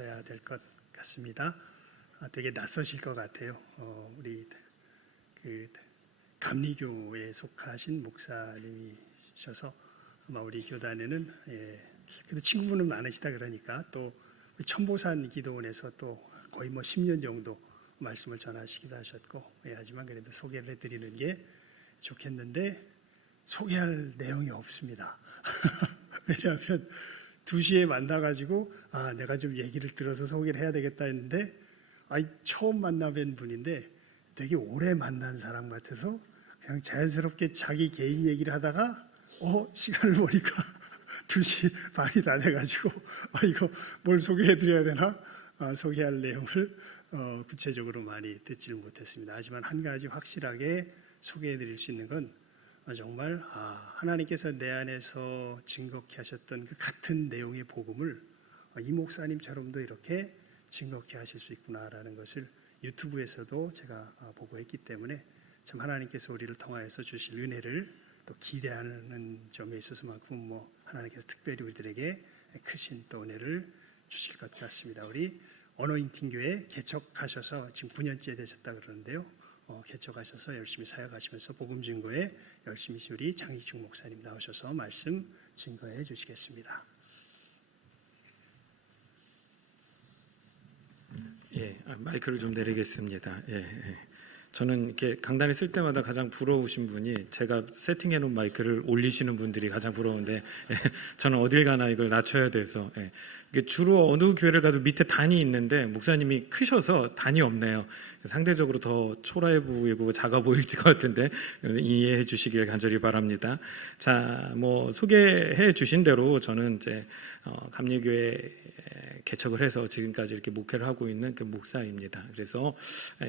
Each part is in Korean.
있어야 될 것 같습니다. 되게 낯서실 것 같아요. 우리 감리교에 속하신 목사님이셔서 아마 우리 교단에는 그래도 친구분은 많으시다 그러니까 또 천보산 기도원에서 또 거의 10년 정도 말씀을 전하시기도 하셨고 하지만 그래도 소개를 해드리는 게 좋겠는데 소개할 내용이 없습니다. 왜냐하면 2시에 만나가지고 내가 좀 얘기를 들어서 소개를 해야 되겠다 했는데 처음 만나뵌 분인데 되게 오래 만난 사람 같아서 그냥 자연스럽게 자기 개인 얘기를 하다가 시간을 보니까 2시 반이 다 돼가지고 이거 뭘 소개해드려야 되나 소개할 내용을 구체적으로 많이 듣지를 못했습니다. 하지만 한 가지 확실하게 소개해드릴 수 있는 건 정말 하나님께서 내 안에서 증거케 하셨던 그 같은 내용의 복음을 이 목사님처럼도 이렇게 증거케 하실 수 있구나라는 것을 유튜브에서도 제가 보고 했기 때문에 참 하나님께서 우리를 통하여서 주실 은혜를 또 기대하는 점에 있어서만큼 하나님께서 특별히 우리들에게 크신 또 은혜를 주실 것 같습니다. 우리 어노인팅 교회 개척하셔서 지금 9년째 되셨다 그러는데요. 개척하셔서 열심히 사역하시면서 복음 증거에 열심히 우리 장희중 목사님 나오셔서 말씀 증거해 주시겠습니다. 마이크를 좀 내리겠습니다. 저는 이렇게 강단에 쓸 때마다 가장 부러우신 분이 제가 세팅해 놓은 마이크를 올리시는 분들이 가장 부러운데 저는 어딜 가나 이걸 낮춰야 돼서 이게 주로 어느 교회를 가도 밑에 단이 있는데 목사님이 크셔서 단이 없네요. 상대적으로 더 초라해 보이고 작아 보일 것 같은데 이해해 주시길 간절히 바랍니다. 자, 소개해 주신 대로 저는 이제 감리교회 개척을 해서 지금까지 이렇게 목회를 하고 있는 그 목사입니다. 그래서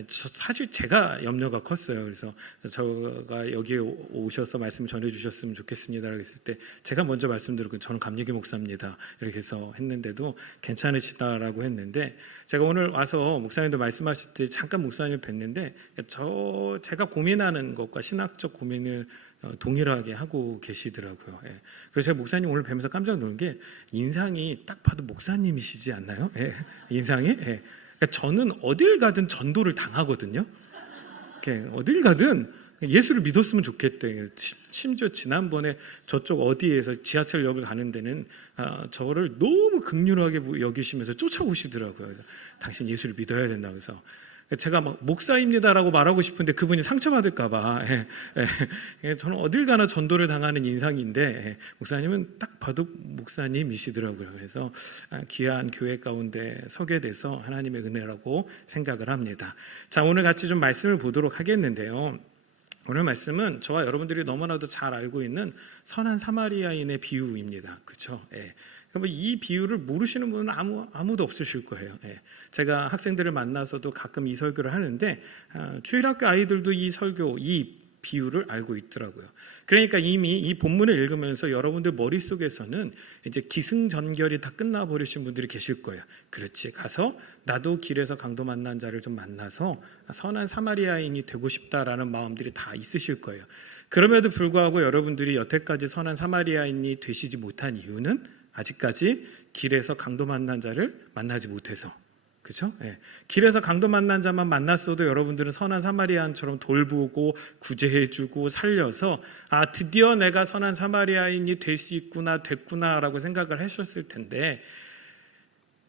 사실 제가 염려가 컸어요. 그래서 제가 여기에 오셔서 말씀 전해주셨으면 좋겠습니다라고 했을 때 제가 먼저 말씀드리고 저는 감리교 목사입니다 이렇게 해서 했는데도 괜찮으시다라고 했는데 제가 오늘 와서 목사님도 말씀하실 때 잠깐 목사님을 뵀는데 제가 고민하는 것과 신학적 고민을 동일하게 하고 계시더라고요. 그래서 제가 목사님 오늘 뵈면서 깜짝 놀란 게 인상이 딱 봐도 목사님이시지 않나요? 인상이? 그러니까 저는 어딜 가든 전도를 당하거든요. 어딜 가든 예수를 믿었으면 좋겠대. 심지어 지난번에 저쪽 어디에서 지하철역을 가는 데는 저를 너무 극률하게 여기시면서 쫓아오시더라고요. 그래서 당신 예수를 믿어야 된다고 해서 제가 목사입니다라고 말하고 싶은데 그분이 상처받을까봐 저는 어딜 가나 전도를 당하는 인상인데 목사님은 딱 봐도 목사님이시더라고요. 그래서 귀한 교회 가운데 서게 돼서 하나님의 은혜라고 생각을 합니다. 자, 오늘 같이 좀 말씀을 보도록 하겠는데요. 오늘 말씀은 저와 여러분들이 너무나도 잘 알고 있는 선한 사마리아인의 비유입니다. 그렇죠? 이 비유를 모르시는 분은 아무도 없으실 거예요. 제가 학생들을 만나서도 가끔 이 설교를 하는데 주일학교 아이들도 이 비유를 알고 있더라고요. 그러니까 이미 이 본문을 읽으면서 여러분들 머릿속에서는 이제 기승전결이 다 끝나버리신 분들이 계실 거예요. 그렇지, 가서 나도 길에서 강도 만난 자를 좀 만나서 선한 사마리아인이 되고 싶다라는 마음들이 다 있으실 거예요. 그럼에도 불구하고 여러분들이 여태까지 선한 사마리아인이 되시지 못한 이유는 아직까지 길에서 강도 만난 자를 만나지 못해서, 그렇죠? 길에서 강도 만난 자만 만났어도 여러분들은 선한 사마리아인처럼 돌보고 구제해주고 살려서 드디어 내가 선한 사마리아인이 될 수 됐구나라고 생각을 하셨을 텐데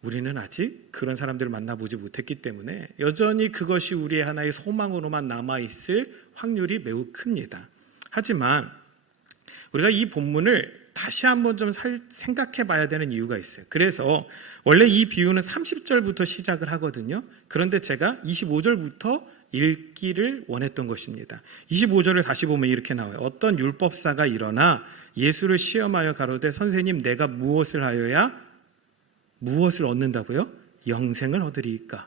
우리는 아직 그런 사람들을 만나보지 못했기 때문에 여전히 그것이 우리의 하나의 소망으로만 남아있을 확률이 매우 큽니다. 하지만 우리가 이 본문을 다시 한번 좀 생각해 봐야 되는 이유가 있어요. 그래서 원래 이 비유는 30절부터 시작을 하거든요. 그런데 제가 25절부터 읽기를 원했던 것입니다. 25절을 다시 보면 이렇게 나와요. 어떤 율법사가 일어나 예수를 시험하여 가로되 선생님 내가 무엇을 하여야 무엇을 얻는다고요? 영생을 얻으리이까?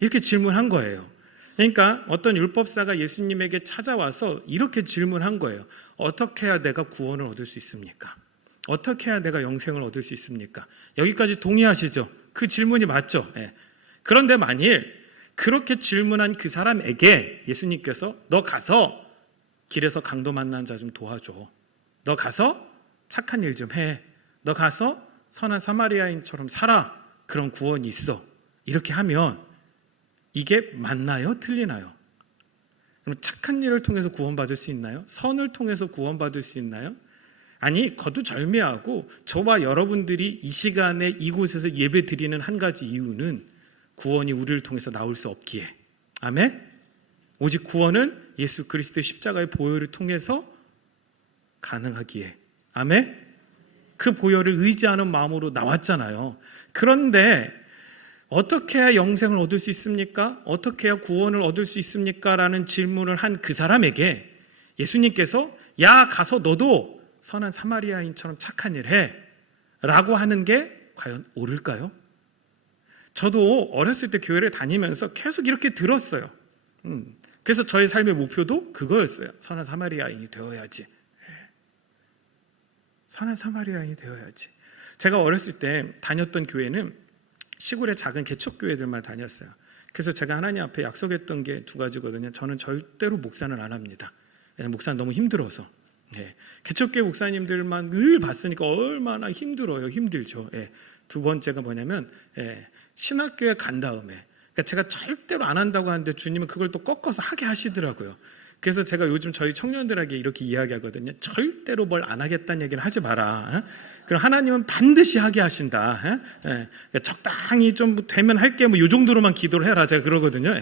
이렇게 질문한 거예요. 그러니까 어떤 율법사가 예수님에게 찾아와서 이렇게 질문한 거예요. 어떻게 해야 내가 구원을 얻을 수 있습니까? 어떻게 해야 내가 영생을 얻을 수 있습니까? 여기까지 동의하시죠? 그 질문이 맞죠? 그런데 만일 그렇게 질문한 그 사람에게 예수님께서 너 가서 길에서 강도 만난 자 좀 도와줘. 너 가서 착한 일 좀 해. 너 가서 선한 사마리아인처럼 살아. 그런 구원이 있어. 이렇게 하면 이게 맞나요? 틀리나요? 그럼 착한 일을 통해서 구원받을 수 있나요? 선을 통해서 구원받을 수 있나요? 아니, 거두절미하고 저와 여러분들이 이 시간에 이곳에서 예배 드리는 한 가지 이유는 구원이 우리를 통해서 나올 수 없기에. 아멘? 오직 구원은 예수 그리스도의 십자가의 보혈을 통해서 가능하기에. 아멘? 그 보혈을 의지하는 마음으로 나왔잖아요. 그런데 어떻게 해야 영생을 얻을 수 있습니까? 어떻게 해야 구원을 얻을 수 있습니까? 라는 질문을 한 그 사람에게 예수님께서 야, 가서 너도 선한 사마리아인처럼 착한 일 해 라고 하는 게 과연 옳을까요? 저도 어렸을 때 교회를 다니면서 계속 이렇게 들었어요. 그래서 저의 삶의 목표도 그거였어요. 선한 사마리아인이 되어야지. 선한 사마리아인이 되어야지. 제가 어렸을 때 다녔던 교회는 시골의 작은 개척교회들만 다녔어요. 그래서 제가 하나님 앞에 약속했던 게 두 가지거든요. 저는 절대로 목사는 안 합니다. 왜냐하면 목사는 너무 힘들어서. 개척교회 목사님들만 늘 봤으니까 얼마나 힘들어요. 힘들죠. 두 번째가 뭐냐면 신학교에 간 다음에, 그러니까 제가 절대로 안 한다고 하는데 주님은 그걸 또 꺾어서 하게 하시더라고요. 그래서 제가 요즘 저희 청년들에게 이렇게 이야기하거든요. 절대로 뭘 안 하겠다는 얘기는 하지 마라. 그럼 하나님은 반드시 하게 하신다. 그러니까 적당히 좀 되면 할게, 뭐 이 정도로만 기도를 해라, 제가 그러거든요.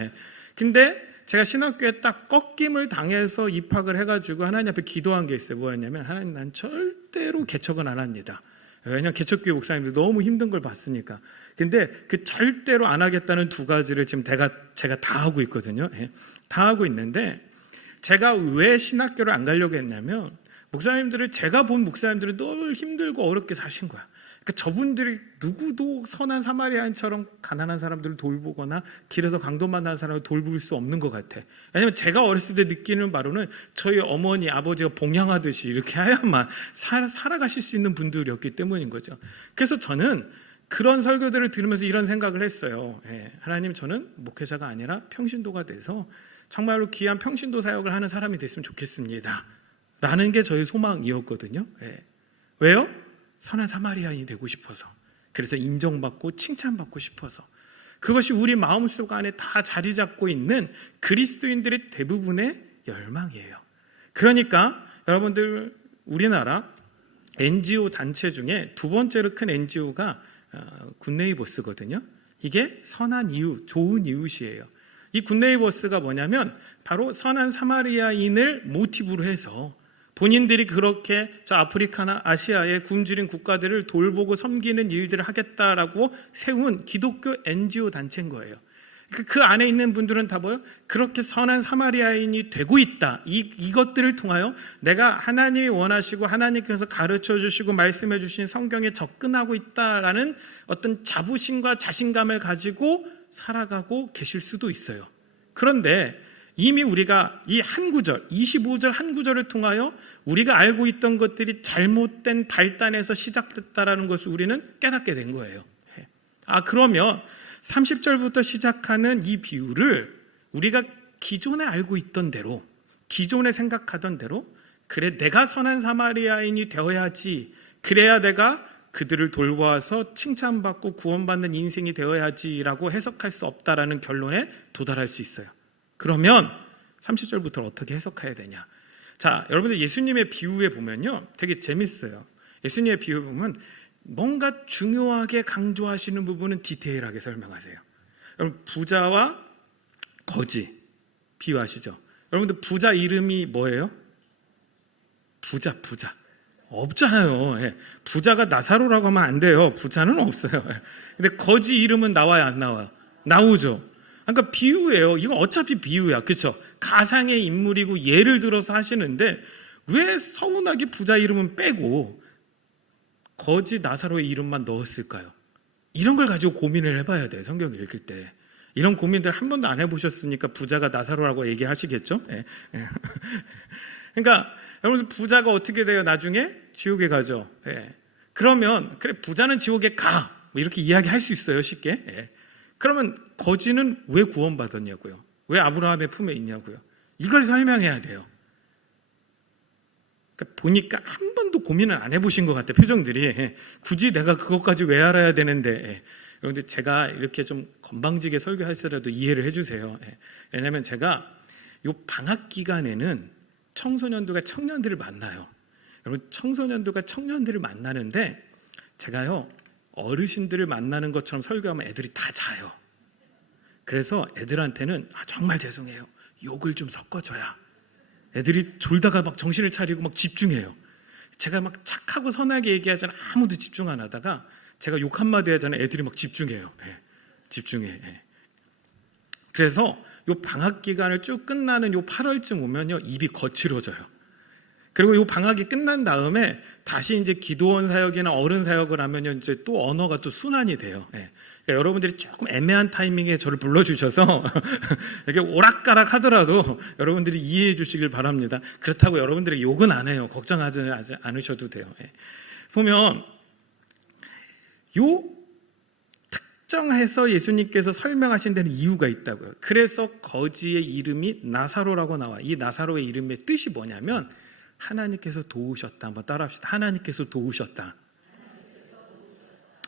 근데 제가 신학교에 딱 꺾임을 당해서 입학을 해가지고 하나님 앞에 기도한 게 있어요. 뭐였냐면, 하나님, 난 절대로 개척은 안 합니다. 왜냐하면 개척교회 목사님들 너무 힘든 걸 봤으니까. 근데 그 절대로 안 하겠다는 두 가지를 지금 제가 다 하고 있거든요. 다 하고 있는데, 제가 왜 신학교를 안 가려고 했냐면, 목사님들을, 제가 본 목사님들은 늘 힘들고 어렵게 사신 거야. 그러니까 저분들이 누구도 선한 사마리아인처럼 가난한 사람들을 돌보거나 길에서 강도 만난 사람을 돌볼 수 없는 것 같아. 왜냐하면 제가 어렸을 때 느끼는 바로는 저희 어머니, 아버지가 봉양하듯이 이렇게 해야만 살아가실 수 있는 분들이었기 때문인 거죠. 그래서 저는 그런 설교들을 들으면서 이런 생각을 했어요. 하나님, 저는 목회자가 아니라 평신도가 돼서 정말로 귀한 평신도 사역을 하는 사람이 됐으면 좋겠습니다 라는 게 저의 소망이었거든요. 왜요? 선한 사마리아인이 되고 싶어서. 그래서 인정받고 칭찬받고 싶어서. 그것이 우리 마음속 안에 다 자리 잡고 있는 그리스도인들의 대부분의 열망이에요. 그러니까 여러분들, 우리나라 NGO 단체 중에 두 번째로 큰 NGO가 굿네이버스거든요. 이게 선한 이웃, 좋은 이웃이에요. 이 굿네이버스가 뭐냐면 바로 선한 사마리아인을 모티브로 해서 본인들이 그렇게 저 아프리카나 아시아의 굶주린 국가들을 돌보고 섬기는 일들을 하겠다라고 세운 기독교 NGO 단체인 거예요. 그 안에 있는 분들은 다 뭐예요? 그렇게 선한 사마리아인이 되고 있다. 이것들을 통하여 내가 하나님이 원하시고 하나님께서 가르쳐 주시고 말씀해 주신 성경에 접근하고 있다라는 어떤 자부심과 자신감을 가지고 살아가고 계실 수도 있어요. 그런데 이미 우리가 이 한 구절, 25절 한 구절을 통하여 우리가 알고 있던 것들이 잘못된 발단에서 시작됐다라는 것을 우리는 깨닫게 된 거예요. 그러면 30절부터 시작하는 이 비유를 우리가 기존에 알고 있던 대로, 기존에 생각하던 대로, 그래 내가 선한 사마리아인이 되어야지, 그래야 내가 그들을 돌보아서 칭찬받고 구원받는 인생이 되어야지라고 해석할 수 없다라는 결론에 도달할 수 있어요. 그러면 30절부터 어떻게 해석해야 되냐? 자, 여러분들 예수님의 비유에 보면요, 되게 재밌어요. 예수님의 비유에 보면 뭔가 중요하게 강조하시는 부분은 디테일하게 설명하세요. 여러분, 부자와 거지 비유하시죠? 여러분들 부자 이름이 뭐예요? 부자 없잖아요. 부자가 나사로라고 하면 안 돼요. 부자는 없어요. 근데 거지 이름은 나와요, 안 나와요? 나오죠. 그러니까 비유예요. 이건 어차피 비유야, 그렇죠? 가상의 인물이고 예를 들어서 하시는데 왜 서운하게 부자 이름은 빼고 거지 나사로의 이름만 넣었을까요? 이런 걸 가지고 고민을 해봐야 돼요. 성경을 읽을 때. 이런 고민들 한 번도 안 해보셨으니까 부자가 나사로라고 얘기하시겠죠? 그러니까 여러분, 부자가 어떻게 돼요? 나중에 지옥에 가죠. 그러면 그래, 부자는 지옥에 가, 뭐 이렇게 이야기할 수 있어요, 쉽게. 그러면 거지는 왜 구원받았냐고요? 왜 아브라함의 품에 있냐고요? 이걸 설명해야 돼요. 그러니까 보니까 한 번도 고민을 안 해보신 것 같아요, 표정들이. 굳이 내가 그것까지 왜 알아야 되는데. 그런데 제가 이렇게 좀 건방지게 설교하시더라도 이해를 해주세요. 왜냐하면 제가 요 방학 기간에는 청소년들과 청년들을 만나요. 여러분, 청소년들과 청년들을 만나는데 제가요, 어르신들을 만나는 것처럼 설교하면 애들이 다 자요. 그래서 애들한테는 정말 죄송해요, 욕을 좀 섞어줘야 애들이 졸다가 막 정신을 차리고 막 집중해요. 제가 막 착하고 선하게 얘기하잖아요. 아무도 집중 안 하다가 제가 욕 한마디 하잖아요. 애들이 막 집중해요. 집중해. 그래서 요 방학 기간을 쭉 끝나는 요 8월쯤 오면요, 입이 거칠어져요. 그리고 요 방학이 끝난 다음에 다시 이제 기도원 사역이나 어른 사역을 하면요, 이제 또 언어가 또 순환이 돼요. 그러니까 여러분들이 조금 애매한 타이밍에 저를 불러주셔서 이렇게 오락가락 하더라도 여러분들이 이해해 주시길 바랍니다. 그렇다고 여러분들이 욕은 안 해요. 걱정하지 않으셔도 돼요. 보면 요 특정해서 예수님께서 설명하신 데는 이유가 있다고요. 그래서 거지의 이름이 나사로라고 나와. 이 나사로의 이름의 뜻이 뭐냐면 하나님께서 도우셨다. 한번 따라합시다. 하나님께서 도우셨다.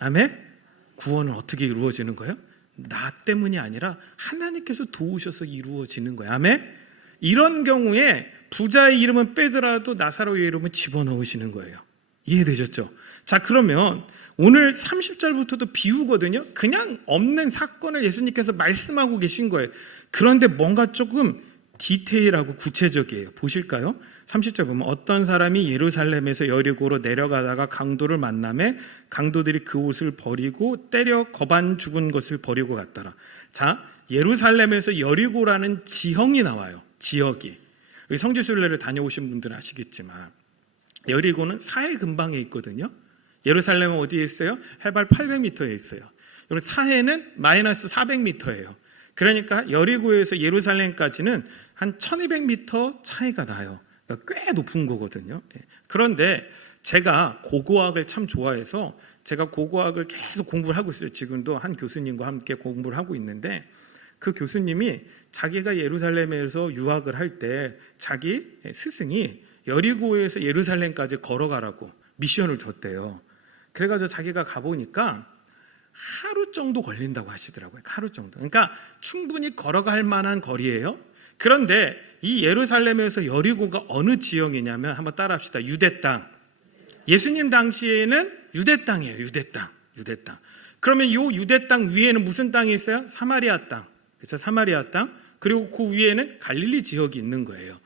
아멘? 구원은 어떻게 이루어지는 거예요? 나 때문이 아니라 하나님께서 도우셔서 이루어지는 거예요. 아멘? 이런 경우에 부자의 이름은 빼더라도 나사로의 이름은 집어넣으시는 거예요. 이해되셨죠? 자, 그러면 오늘 30절부터도 비유거든요. 그냥 없는 사건을 예수님께서 말씀하고 계신 거예요. 그런데 뭔가 조금 디테일하고 구체적이에요. 보실까요? 30절 보면 어떤 사람이 예루살렘에서 여리고로 내려가다가 강도를 만나매 강도들이 그 옷을 버리고 때려 거반 죽은 것을 버리고 갔더라. 자, 예루살렘에서 여리고라는 지형이 나와요. 지역이. 성지순례를 다녀오신 분들은 아시겠지만 여리고는 사해 근방에 있거든요. 예루살렘은 어디에 있어요? 해발 800m에 있어요. 그리고 사해는 마이너스 400m예요. 그러니까 여리고에서 예루살렘까지는 한 1200m 차이가 나요. 꽤 높은 거거든요. 그런데 제가 고고학을 참 좋아해서 제가 고고학을 계속 공부를 하고 있어요. 지금도 한 교수님과 함께 공부를 하고 있는데 그 교수님이 자기가 예루살렘에서 유학을 할 때 자기 스승이 여리고에서 예루살렘까지 걸어가라고 미션을 줬대요. 그래가지고 자기가 가보니까 하루 정도 걸린다고 하시더라고요. 하루 정도. 그러니까 충분히 걸어갈 만한 거리예요. 그런데 이 예루살렘에서 여리고가 어느 지역이냐면 한번 따라합시다. 유대 땅. 예수님 당시에는 유대 땅이에요. 유대 땅. 그러면 이 유대 땅 위에는 무슨 땅이 있어요? 사마리아 땅. 그래서 사마리아 땅. 그리고 그 위에는 갈릴리 지역이 있는 거예요.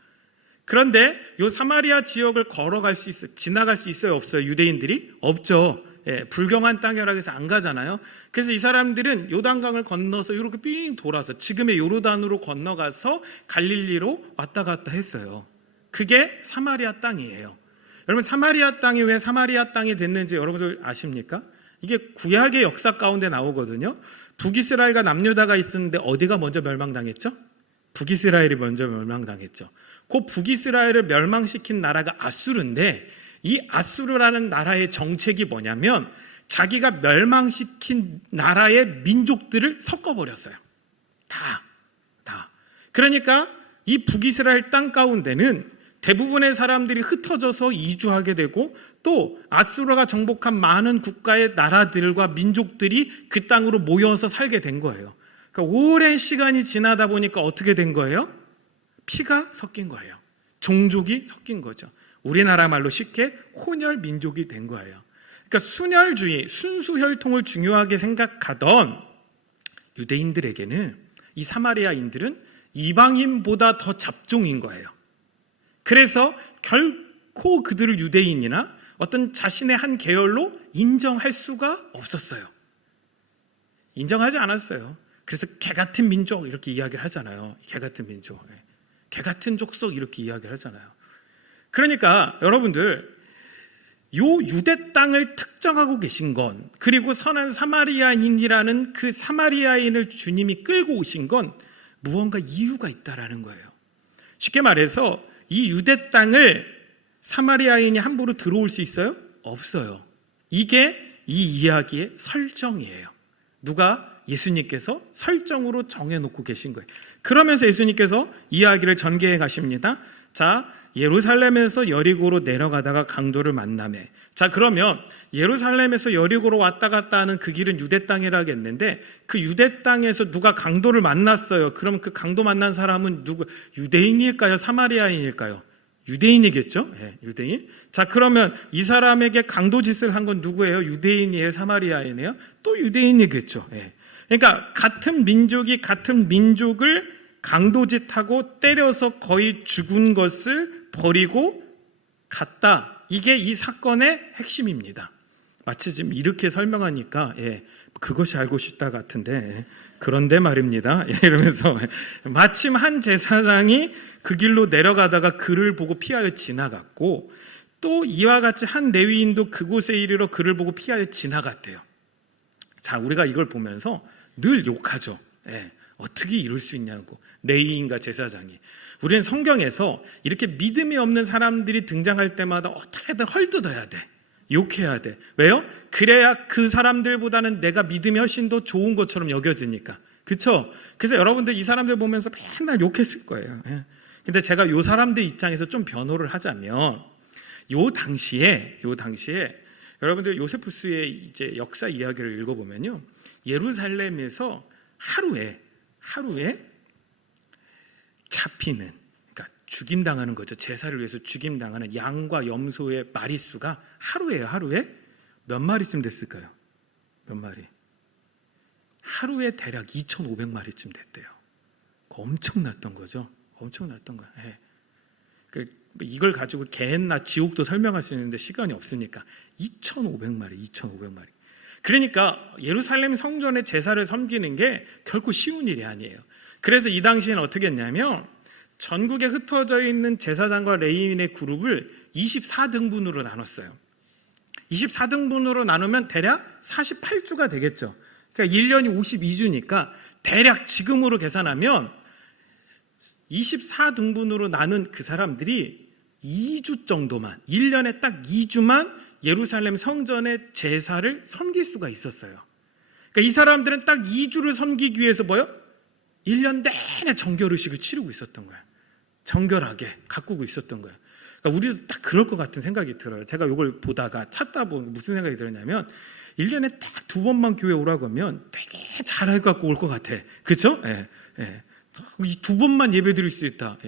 그런데 이 사마리아 지역을 걸어갈 수 있어요? 지나갈 수 있어요? 없어요? 유대인들이? 없죠. 불경한 땅이라고 해서 안 가잖아요. 그래서 이 사람들은 요단강을 건너서 이렇게 삥 돌아서 지금의 요르단으로 건너가서 갈릴리로 왔다 갔다 했어요. 그게 사마리아 땅이에요. 여러분, 사마리아 땅이 왜 사마리아 땅이 됐는지 여러분들 아십니까? 이게 구약의 역사 가운데 나오거든요. 북이스라엘과 남유다가 있었는데 어디가 먼저 멸망당했죠? 북이스라엘이 먼저 멸망당했죠. 그 북이스라엘을 멸망시킨 나라가 아수르인데 이 아수르라는 나라의 정책이 뭐냐면 자기가 멸망시킨 나라의 민족들을 섞어버렸어요. 다. 그러니까 이 북이스라엘 땅 가운데는 대부분의 사람들이 흩어져서 이주하게 되고 또 아수르가 정복한 많은 국가의 나라들과 민족들이 그 땅으로 모여서 살게 된 거예요. 그러니까 오랜 시간이 지나다 보니까 어떻게 된 거예요? 피가 섞인 거예요. 종족이 섞인 거죠. 우리나라 말로 쉽게 혼혈 민족이 된 거예요. 그러니까 순혈주의, 순수혈통을 중요하게 생각하던 유대인들에게는 이 사마리아인들은 이방인보다 더 잡종인 거예요. 그래서 결코 그들을 유대인이나 어떤 자신의 한 계열로 인정할 수가 없었어요. 인정하지 않았어요. 그래서 개 같은 민족 이렇게 이야기를 하잖아요. 개 같은 민족, 개 같은 족속 이렇게 이야기를 하잖아요. 그러니까 여러분들, 요 유대 땅을 특정하고 계신 건, 그리고 선한 사마리아인이라는 그 사마리아인을 주님이 끌고 오신 건 무언가 이유가 있다라는 거예요. 쉽게 말해서 이 유대 땅을 사마리아인이 함부로 들어올 수 있어요? 없어요. 이게 이 이야기의 설정이에요. 누가? 예수님께서 설정으로 정해놓고 계신 거예요. 그러면서 예수님께서 이야기를 전개해 가십니다. 자, 예루살렘에서 여리고로 내려가다가 강도를 만나매. 자, 그러면 예루살렘에서 여리고로 왔다 갔다 하는 그 길은 유대 땅이라겠는데 그 유대 땅에서 누가 강도를 만났어요. 그럼 그 강도 만난 사람은 누구? 유대인일까요? 사마리아인일까요? 유대인이겠죠? 네, 유대인. 자, 그러면 이 사람에게 강도 짓을 한 건 누구예요? 유대인이에요? 사마리아인이에요? 또 유대인이겠죠. 네. 그러니까 같은 민족이 같은 민족을 강도짓하고 때려서 거의 죽은 것을 버리고 갔다. 이게 이 사건의 핵심입니다. 마치 지금 이렇게 설명하니까 그것이 알고 싶다 같은데 그런데 말입니다. 이러면서 마침 한 제사장이 그 길로 내려가다가 그를 보고 피하여 지나갔고 또 이와 같이 한 레위인도 그곳에 이르러 그를 보고 피하여 지나갔대요. 자, 우리가 이걸 보면서 늘 욕하죠. 어떻게 이럴 수 있냐고. 레위인과 제사장이. 우리는 성경에서 이렇게 믿음이 없는 사람들이 등장할 때마다 어떻게든 헐뜯어야 돼. 욕해야 돼. 왜요? 그래야 그 사람들보다는 내가 믿음이 훨씬 더 좋은 것처럼 여겨지니까. 그렇죠? 그래서 여러분들 이 사람들 보면서 맨날 욕했을 거예요. 근데 제가 이 사람들 입장에서 좀 변호를 하자면 요 당시에 여러분들 요세푸스의 이제 역사 이야기를 읽어보면요. 예루살렘에서 하루에 잡히는, 그러니까 죽임당하는 거죠. 제사를 위해서 죽임당하는 양과 염소의 마리수가 하루에 몇 마리쯤 됐을까요? 몇 마리? 하루에 대략 2,500마리쯤 됐대요. 엄청났던 거죠. 엄청났던 거예요. 이걸 가지고 개나 지옥도 설명할 수 있는데 시간이 없으니까 2,500마리. 그러니까 예루살렘 성전의 제사를 섬기는 게 결코 쉬운 일이 아니에요. 그래서 이 당시에는 어떻게 했냐면 전국에 흩어져 있는 제사장과 레위인의 그룹을 24등분으로 나눴어요. 24등분으로 나누면 대략 48주가 되겠죠. 그러니까 1년이 52주니까 대략 지금으로 계산하면 24등분으로 나눈 그 사람들이 2주 정도만, 1년에 딱 2주만 예루살렘 성전의 제사를 섬길 수가 있었어요. 그러니까 이 사람들은 딱 2주를 섬기기 위해서 뭐요? 1년 내내 정결의식을 치르고 있었던 거예요. 정결하게 가꾸고 있었던 거예요. 그러니까 우리도 딱 그럴 것 같은 생각이 들어요. 제가 이걸 보다가 찾다 보면 무슨 생각이 들었냐면 1년에 딱 2번만 교회 오라고 하면 되게 잘할 것 같고 올 것 같아. 그렇죠? 이 2번만 예배 드릴 수 있다.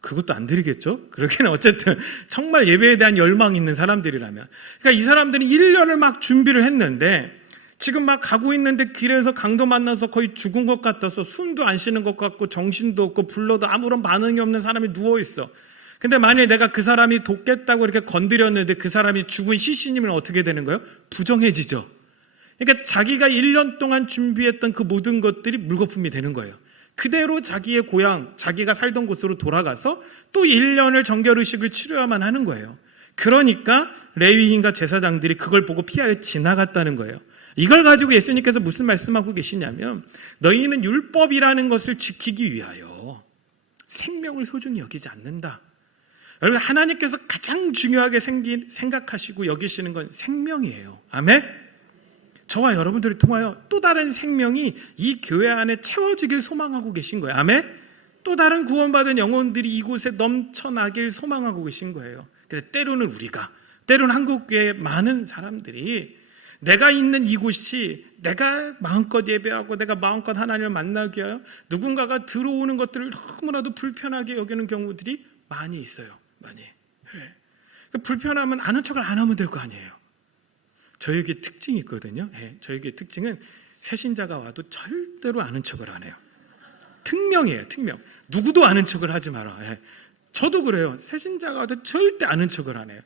그것도 안 드리겠죠? 그러기는 어쨌든 정말 예배에 대한 열망이 있는 사람들이라면. 그러니까 이 사람들은 1년을 막 준비를 했는데 지금 막 가고 있는데 길에서 강도 만나서 거의 죽은 것 같아서 숨도 안 쉬는 것 같고 정신도 없고 불러도 아무런 반응이 없는 사람이 누워있어. 근데 만약에 내가 그 사람이 돕겠다고 이렇게 건드렸는데 그 사람이 죽은 시신이면 어떻게 되는 거예요? 부정해지죠. 그러니까 자기가 1년 동안 준비했던 그 모든 것들이 물거품이 되는 거예요. 그대로 자기의 고향, 자기가 살던 곳으로 돌아가서 또 1년을 정결의식을 치러야만 하는 거예요. 그러니까 레위인과 제사장들이 그걸 보고 피하여 지나갔다는 거예요. 이걸 가지고 예수님께서 무슨 말씀하고 계시냐면 너희는 율법이라는 것을 지키기 위하여 생명을 소중히 여기지 않는다. 여러분, 하나님께서 가장 중요하게 생각하시고 여기시는 건 생명이에요. 아멘? 저와 여러분들을 통하여 또 다른 생명이 이 교회 안에 채워지길 소망하고 계신 거예요. 아멘? 또 다른 구원받은 영혼들이 이곳에 넘쳐나길 소망하고 계신 거예요. 근데 때로는 때로는 한국교회의 많은 사람들이 내가 있는 이곳이 내가 마음껏 예배하고 내가 마음껏 하나님을 만나기 위하여 누군가가 들어오는 것들을 너무나도 불편하게 여기는 경우들이 많이 있어요. 많이. 불편하면 아는 척을 안 하면 될 거 아니에요. 저에게 특징이 있거든요. 저에게 특징은 새신자가 와도 절대로 아는 척을 안 해요. 특명이에요. 특명. 누구도 아는 척을 하지 마라. 저도 그래요. 새신자가 와도 절대 아는 척을 안 해요.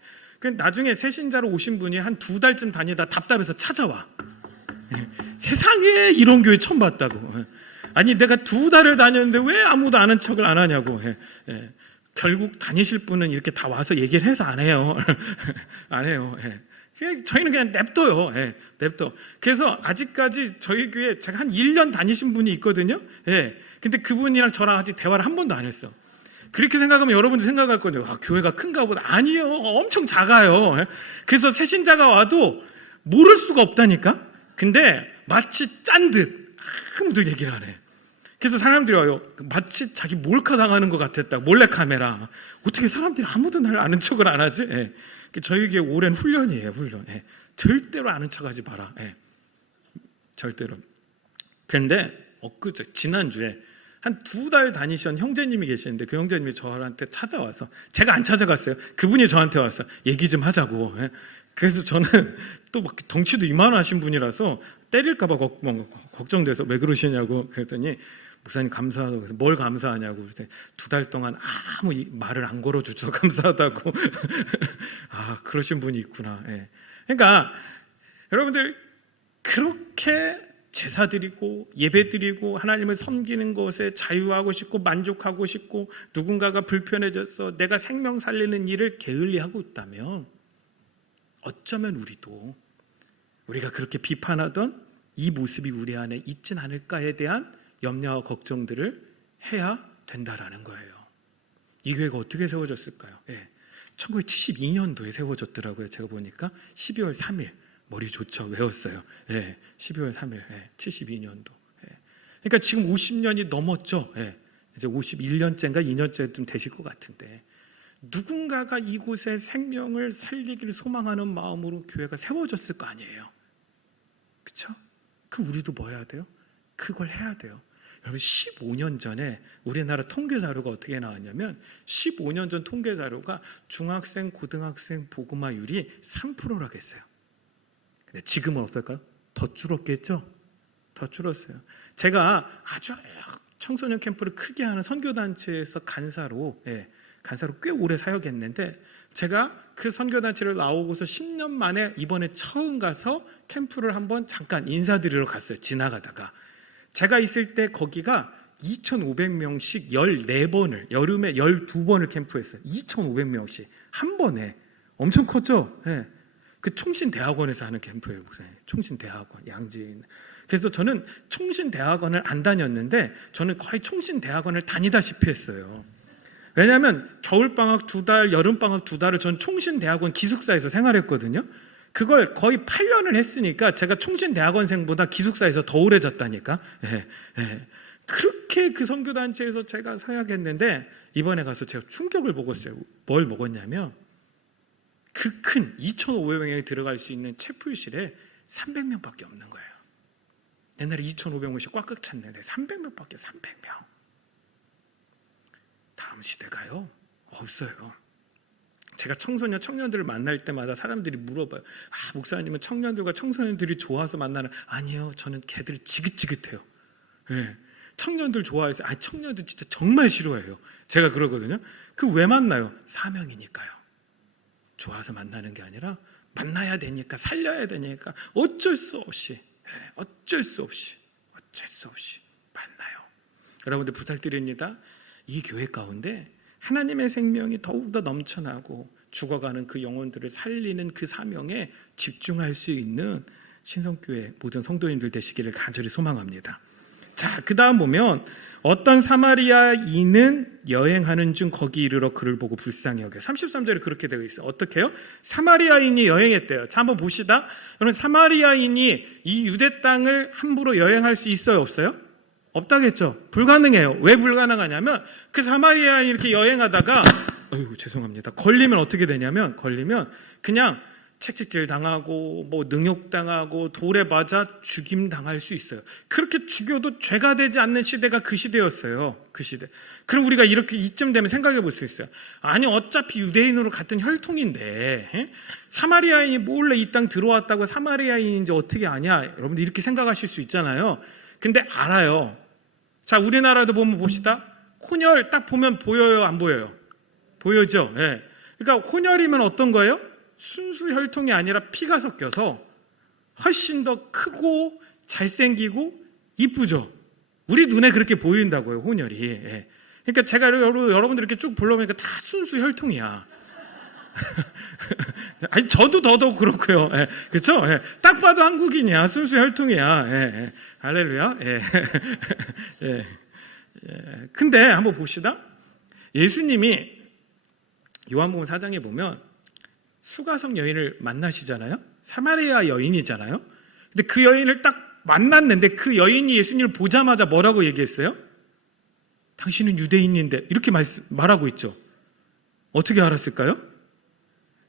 나중에 새신자로 오신 분이 한 2달쯤 다니다 답답해서 찾아와. 세상에 이런 교회 처음 봤다고. 아니 내가 2달을 다녔는데 왜 아무도 아는 척을 안 하냐고. 결국 다니실 분은 이렇게 다 와서 얘기를 해서 안 해요. 안 해요. 저희는 그냥 냅둬요. 냅둬. 그래서 아직까지 저희 교회 제가 한 1년 다니신 분이 있거든요. 근데 그분이랑 저랑 아직 대화를 한 번도 안 했어. 그렇게 생각하면 여러분들 생각할 거예요. 교회가 큰가 보다. 아니에요. 엄청 작아요. 그래서 새신자가 와도 모를 수가 없다니까. 근데 마치 짠 듯 아무도 얘기를 안 해. 그래서 사람들이 와요. 마치 자기 몰카 당하는 것 같았다. 몰래카메라. 어떻게 사람들이 아무도 나를 아는 척을 안 하지? 예. 저에게 오랜 훈련이에요. 훈련. 예. 절대로 아는 척하지 마라. 예. 절대로. 그런데 엊그제 지난주에 한 2달 다니신 형제님이 계시는데 그 형제님이 저한테 찾아와서, 제가 안 찾아갔어요. 그분이 저한테 와서 얘기 좀 하자고. 예. 그래서 저는 또 막 덩치도 이만하신 분이라서 때릴까 봐 걱정돼서 왜 그러시냐고 그랬더니, 목사님 감사하다고. 그래서 뭘 감사하냐고. 그래서 2달 동안 아무 말을 안 걸어주셔서 감사하다고. 아, 그러신 분이 있구나. 예. 그러니까 여러분들, 그렇게 제사 드리고 예배 드리고 하나님을 섬기는 것에 자유하고 싶고 만족하고 싶고, 누군가가 불편해져서 내가 생명 살리는 일을 게을리하고 있다면, 어쩌면 우리가 그렇게 비판하던 이 모습이 우리 안에 있진 않을까에 대한 염려와 걱정들을 해야 된다라는 거예요. 이 교회가 어떻게 세워졌을까요? 1972년도에 세워졌더라고요. 제가 보니까 12월 3일, 머리 좋죠? 외웠어요. 12월 3일, 72년도. 그러니까 지금 50년이 넘었죠. 이제 51년째인가 2년째쯤 되실 것 같은데, 누군가가 이곳에 생명을 살리기를 소망하는 마음으로 교회가 세워졌을 거 아니에요. 그렇죠? 그럼 우리도 뭐 해야 돼요? 그걸 해야 돼요. 여러분, 15년 전에 우리나라 통계 자료가 어떻게 나왔냐면, 15년 전 통계 자료가 중학생, 고등학생 복음화율이 3%라고 했어요. 근데 지금은 어떨까요? 더 줄었겠죠? 더 줄었어요. 제가 아주 청소년 캠프를 크게 하는 선교단체에서 간사로 꽤 오래 사역했는데, 제가 그 선교단체를 나오고서 10년 만에 이번에 처음 가서 캠프를 한번 잠깐 인사드리러 갔어요. 지나가다가. 제가 있을 때 거기가 2,500명씩 14번을, 여름에 12번을 캠프했어요. 2,500명씩 한 번에. 엄청 컸죠? 그 총신대학원에서 하는 캠프예요, 목사님. 총신대학원, 양지에 있는. 그래서 저는 총신대학원을 안 다녔는데, 저는 거의 총신대학원을 다니다시피 했어요. 왜냐하면 겨울방학 2달, 여름방학 2달을 전 총신대학원 기숙사에서 생활했거든요. 그걸 거의 8년을 했으니까 제가 총신대학원생보다 기숙사에서 더 오래 잤다니까. 그렇게 그 선교단체에서 제가 사역했는데, 이번에 가서 제가 충격을 먹었어요. 뭘 먹었냐면, 그 큰 2,500명이 들어갈 수 있는 채플실에 300명밖에 없는 거예요. 옛날에 2,500명씩 꽉꽉 찼는데 300명밖에, 300명. 다음 시대가요, 없어요. 제가 청년들을 만날 때마다 사람들이 물어봐요. 목사님은 청년들과 청소년들이 좋아서 만나는? 아니요, 저는 걔들 지긋지긋해요. 청년들 좋아해서, 청년들 진짜 정말 싫어해요. 제가 그러거든요. 그 왜 만나요? 사명이니까요. 좋아서 만나는 게 아니라 만나야 되니까, 살려야 되니까 어쩔 수 없이 만나요. 여러분들 부탁드립니다. 이 교회 가운데 하나님의 생명이 더욱더 넘쳐나고 죽어가는 그 영혼들을 살리는 그 사명에 집중할 수 있는 신성교회 모든 성도님들 되시기를 간절히 소망합니다. 자, 그 다음 보면, 어떤 사마리아인은 여행하는 중 거기 이르러 그를 보고 불쌍히 여겨. 33절에 그렇게 되어 있어요. 어떻게 해요? 사마리아인이 여행했대요. 자, 한번 봅시다. 여러분, 사마리아인이 이 유대 땅을 함부로 여행할 수 있어요, 없어요? 없다겠죠. 불가능해요. 왜 불가능하냐면, 그 사마리아인이 이렇게 여행하다가 죄송합니다. 걸리면 어떻게 되냐면, 그냥 채찍질 당하고 능욕 당하고 돌에 맞아 죽임 당할 수 있어요. 그렇게 죽여도 죄가 되지 않는 시대가 그 시대였어요. 그 시대. 그럼 우리가 이렇게 이쯤 되면 생각해 볼 수 있어요. 아니, 어차피 유대인으로 같은 혈통인데 사마리아인이 몰래 이 땅 들어왔다고 사마리아인인지 어떻게 아냐? 여러분들 이렇게 생각하실 수 있잖아요. 근데 알아요. 자, 우리나라도 보면 봅시다. 혼혈 딱 보면 보여요, 안 보여요? 보여죠. 그러니까 혼혈이면 어떤 거예요? 순수 혈통이 아니라 피가 섞여서 훨씬 더 크고 잘생기고 이쁘죠. 우리 눈에 그렇게 보인다고요, 혼혈이. 그러니까 제가 여러분들 이렇게 쭉 불러보니까 다 순수 혈통이야. 아니, 저도 더더욱 그렇고요. 그렇죠? 딱 봐도 한국인이야, 순수 혈통이야. 할렐루야. 근데 한번 봅시다. 예수님이 요한복음 4장에 보면 수가성 여인을 만나시잖아요. 사마리아 여인이잖아요. 근데 그 여인을 딱 만났는데, 그 여인이 예수님을 보자마자 뭐라고 얘기했어요? 당신은 유대인인데 이렇게 말하고 있죠. 어떻게 알았을까요?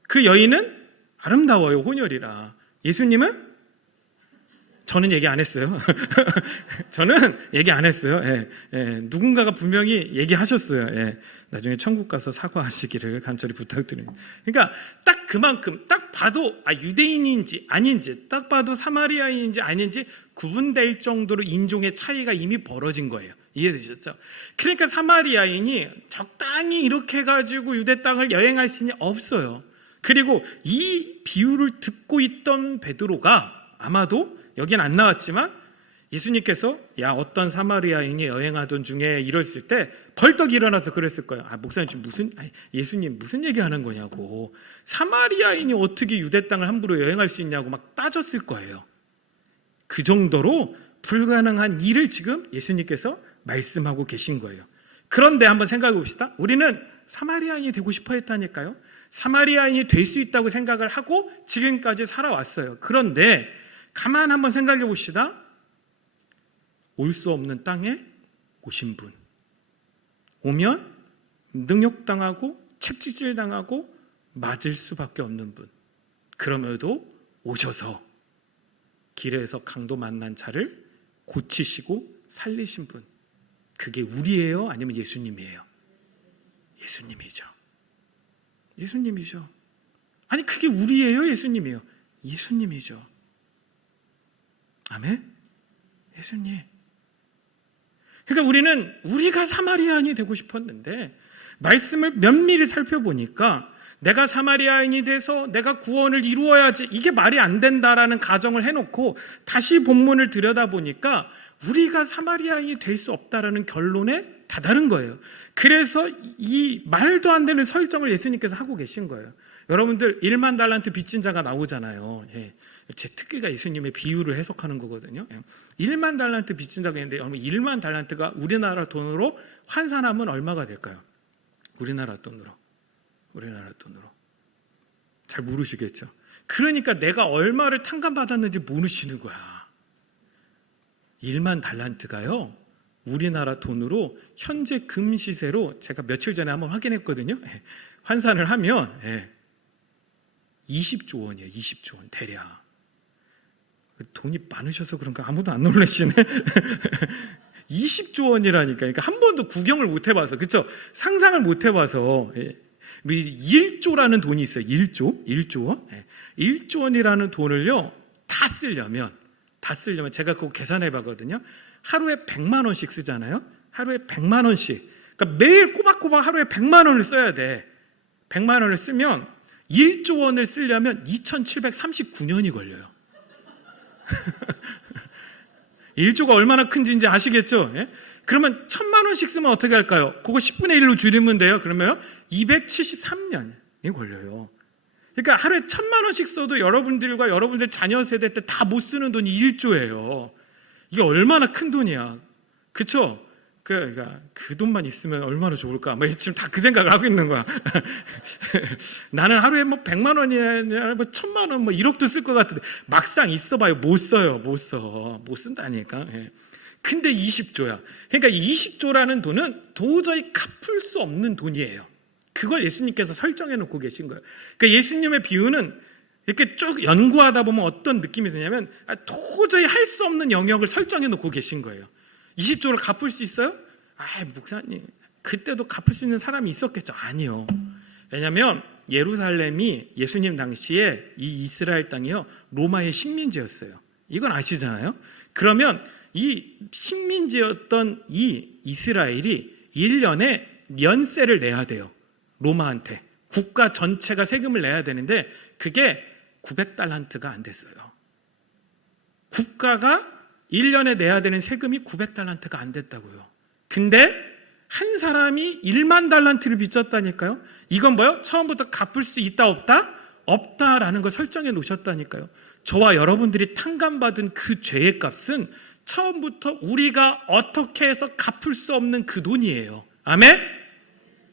그 여인은 아름다워요, 혼혈이라. 예수님은? 저는 얘기 안 했어요. 저는 얘기 안 했어요. 누군가가 분명히 얘기하셨어요. 나중에 천국 가서 사과하시기를 간절히 부탁드립니다. 그러니까 딱 그만큼 딱 봐도 유대인인지 아닌지, 딱 봐도 사마리아인인지 아닌지 구분될 정도로 인종의 차이가 이미 벌어진 거예요. 이해되셨죠? 그러니까 사마리아인이 적당히 이렇게 해가지고 유대 땅을 여행할 수는 없어요. 그리고 이 비유를 듣고 있던 베드로가 아마도 여긴 안 나왔지만 예수님께서 어떤 사마리아인이 여행하던 중에 이랬을 때 벌떡 일어나서 그랬을 거예요. 목사님 지금 예수님 무슨 얘기하는 거냐고, 사마리아인이 어떻게 유대 땅을 함부로 여행할 수 있냐고 막 따졌을 거예요. 그 정도로 불가능한 일을 지금 예수님께서 말씀하고 계신 거예요. 그런데 한번 생각해 봅시다. 우리는 사마리아인이 되고 싶어 했다니까요. 사마리아인이 될 수 있다고 생각을 하고 지금까지 살아왔어요. 그런데 가만 한번 생각해 봅시다. 올 수 없는 땅에 오신 분, 오면 능욕당하고 채찍질당하고 맞을 수밖에 없는 분, 그럼에도 오셔서 길에서 강도 만난 차를 고치시고 살리신 분, 그게 우리예요? 아니면 예수님이에요? 예수님이죠. 예수님이죠. 아니 그게 우리예요? 예수님이에요? 예수님이죠. 아멘? 예수님. 그러니까 우리는 우리가 사마리아인이 되고 싶었는데 말씀을 면밀히 살펴보니까 내가 사마리아인이 돼서 내가 구원을 이루어야지, 이게 말이 안 된다라는 가정을 해놓고 다시 본문을 들여다보니까 우리가 사마리아인이 될 수 없다라는 결론에 다다른 거예요. 그래서 이 말도 안 되는 설정을 예수님께서 하고 계신 거예요. 여러분들 1만 달란트 빚진 자가 나오잖아요. 제 특기가 예수님의 비유를 해석하는 거거든요. 1만 달란트 빚진 자가 있는데 여러분 1만 달란트가 우리나라 돈으로 환산하면 얼마가 될까요? 우리나라 돈으로 잘 모르시겠죠. 그러니까 내가 얼마를 탕감받았는지 모르시는 거야. 1만 달란트가요, 우리나라 돈으로 현재 금 시세로 제가 며칠 전에 한번 확인했거든요. 환산을 하면 20조 원이에요. 20조 원 대략. 돈이 많으셔서 그런가 아무도 안 놀라시네. 20조 원이라니까. 그러니까 한 번도 구경을 못 해봐서, 그렇죠? 상상을 못 해봐서 1조라는 돈이 있어요. 1조 원이라는 돈을요 다 쓰려면 제가 그거 계산해봤거든요. 하루에 100만 원씩 쓰잖아요. 하루에 100만 원씩. 그러니까 매일 꼬박꼬박 하루에 100만 원을 써야 돼. 100만 원을 쓰면 1조 원을 쓰려면 2739년이 걸려요. 1조가 얼마나 큰지 이제 아시겠죠? 예? 그러면 1000만 원씩 쓰면 어떻게 할까요? 그거 10분의 1로 줄이면 돼요. 그러면 273년이 걸려요. 그러니까 하루에 1000만 원씩 써도 여러분들과 여러분들 자녀 세대 때 다 못 쓰는 돈이 1조예요. 이게 얼마나 큰 돈이야. 그렇죠? 그러니까 그 돈만 있으면 얼마나 좋을까? 지금 다 그 생각을 하고 있는 거야. 나는 하루에 100만 원이나 1000만 원, 1억도 쓸 것 같은데 막상 있어봐요. 못 써요. 못 쓴다니까. 근데 20조야. 그러니까 20조라는 돈은 도저히 갚을 수 없는 돈이에요. 그걸 예수님께서 설정해 놓고 계신 거예요. 그러니까 예수님의 비유는 이렇게 쭉 연구하다 보면 어떤 느낌이 드냐면 도저히 할 수 없는 영역을 설정해 놓고 계신 거예요. 20조를 갚을 수 있어요? 목사님 그때도 갚을 수 있는 사람이 있었겠죠? 아니요. 왜냐하면 예루살렘이 예수님 당시에 이 이스라엘 땅이요 로마의 식민지였어요. 이건 아시잖아요. 그러면 이 식민지였던 이 이스라엘이 1년에 연세를 내야 돼요. 로마한테. 국가 전체가 세금을 내야 되는데 그게 900달란트가 안 됐어요. 국가가 1년에 내야 되는 세금이 900달란트가 안 됐다고요. 근데 한 사람이 1만 달란트를 빚졌다니까요. 이건 뭐요? 처음부터 갚을 수 있다 없다? 없다라는 걸 설정해 놓으셨다니까요. 저와 여러분들이 탕감받은 그 죄의 값은 처음부터 우리가 어떻게 해서 갚을 수 없는 그 돈이에요. 아멘?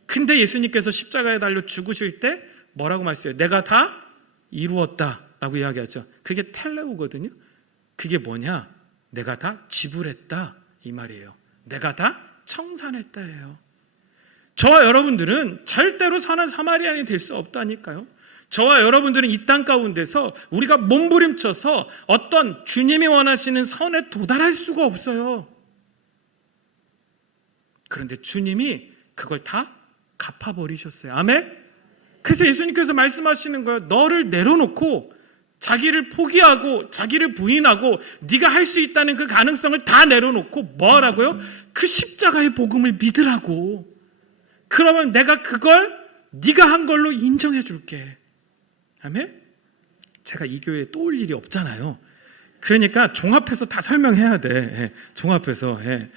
근데 예수님께서 십자가에 달려 죽으실 때 뭐라고 말씀해요? 내가 다 이루었다라고 이야기하죠. 그게 텔레오거든요. 그게 뭐냐? 내가 다 지불했다 이 말이에요. 내가 다 청산했다예요. 저와 여러분들은 절대로 선한 사마리아인이 될 수 없다니까요. 저와 여러분들은 이 땅 가운데서 우리가 몸부림쳐서 어떤 주님이 원하시는 선에 도달할 수가 없어요. 그런데 주님이 그걸 다 갚아버리셨어요. 아멘? 그래서 예수님께서 말씀하시는 거예요. 너를 내려놓고 자기를 포기하고 자기를 부인하고 네가 할 수 있다는 그 가능성을 다 내려놓고 뭐 하라고요? 그 십자가의 복음을 믿으라고. 그러면 내가 그걸 네가 한 걸로 인정해 줄게. 아멘? 제가 이 교회에 또 올 일이 없잖아요. 그러니까 종합해서 다 설명해야 돼. 예, 종합해서. 예.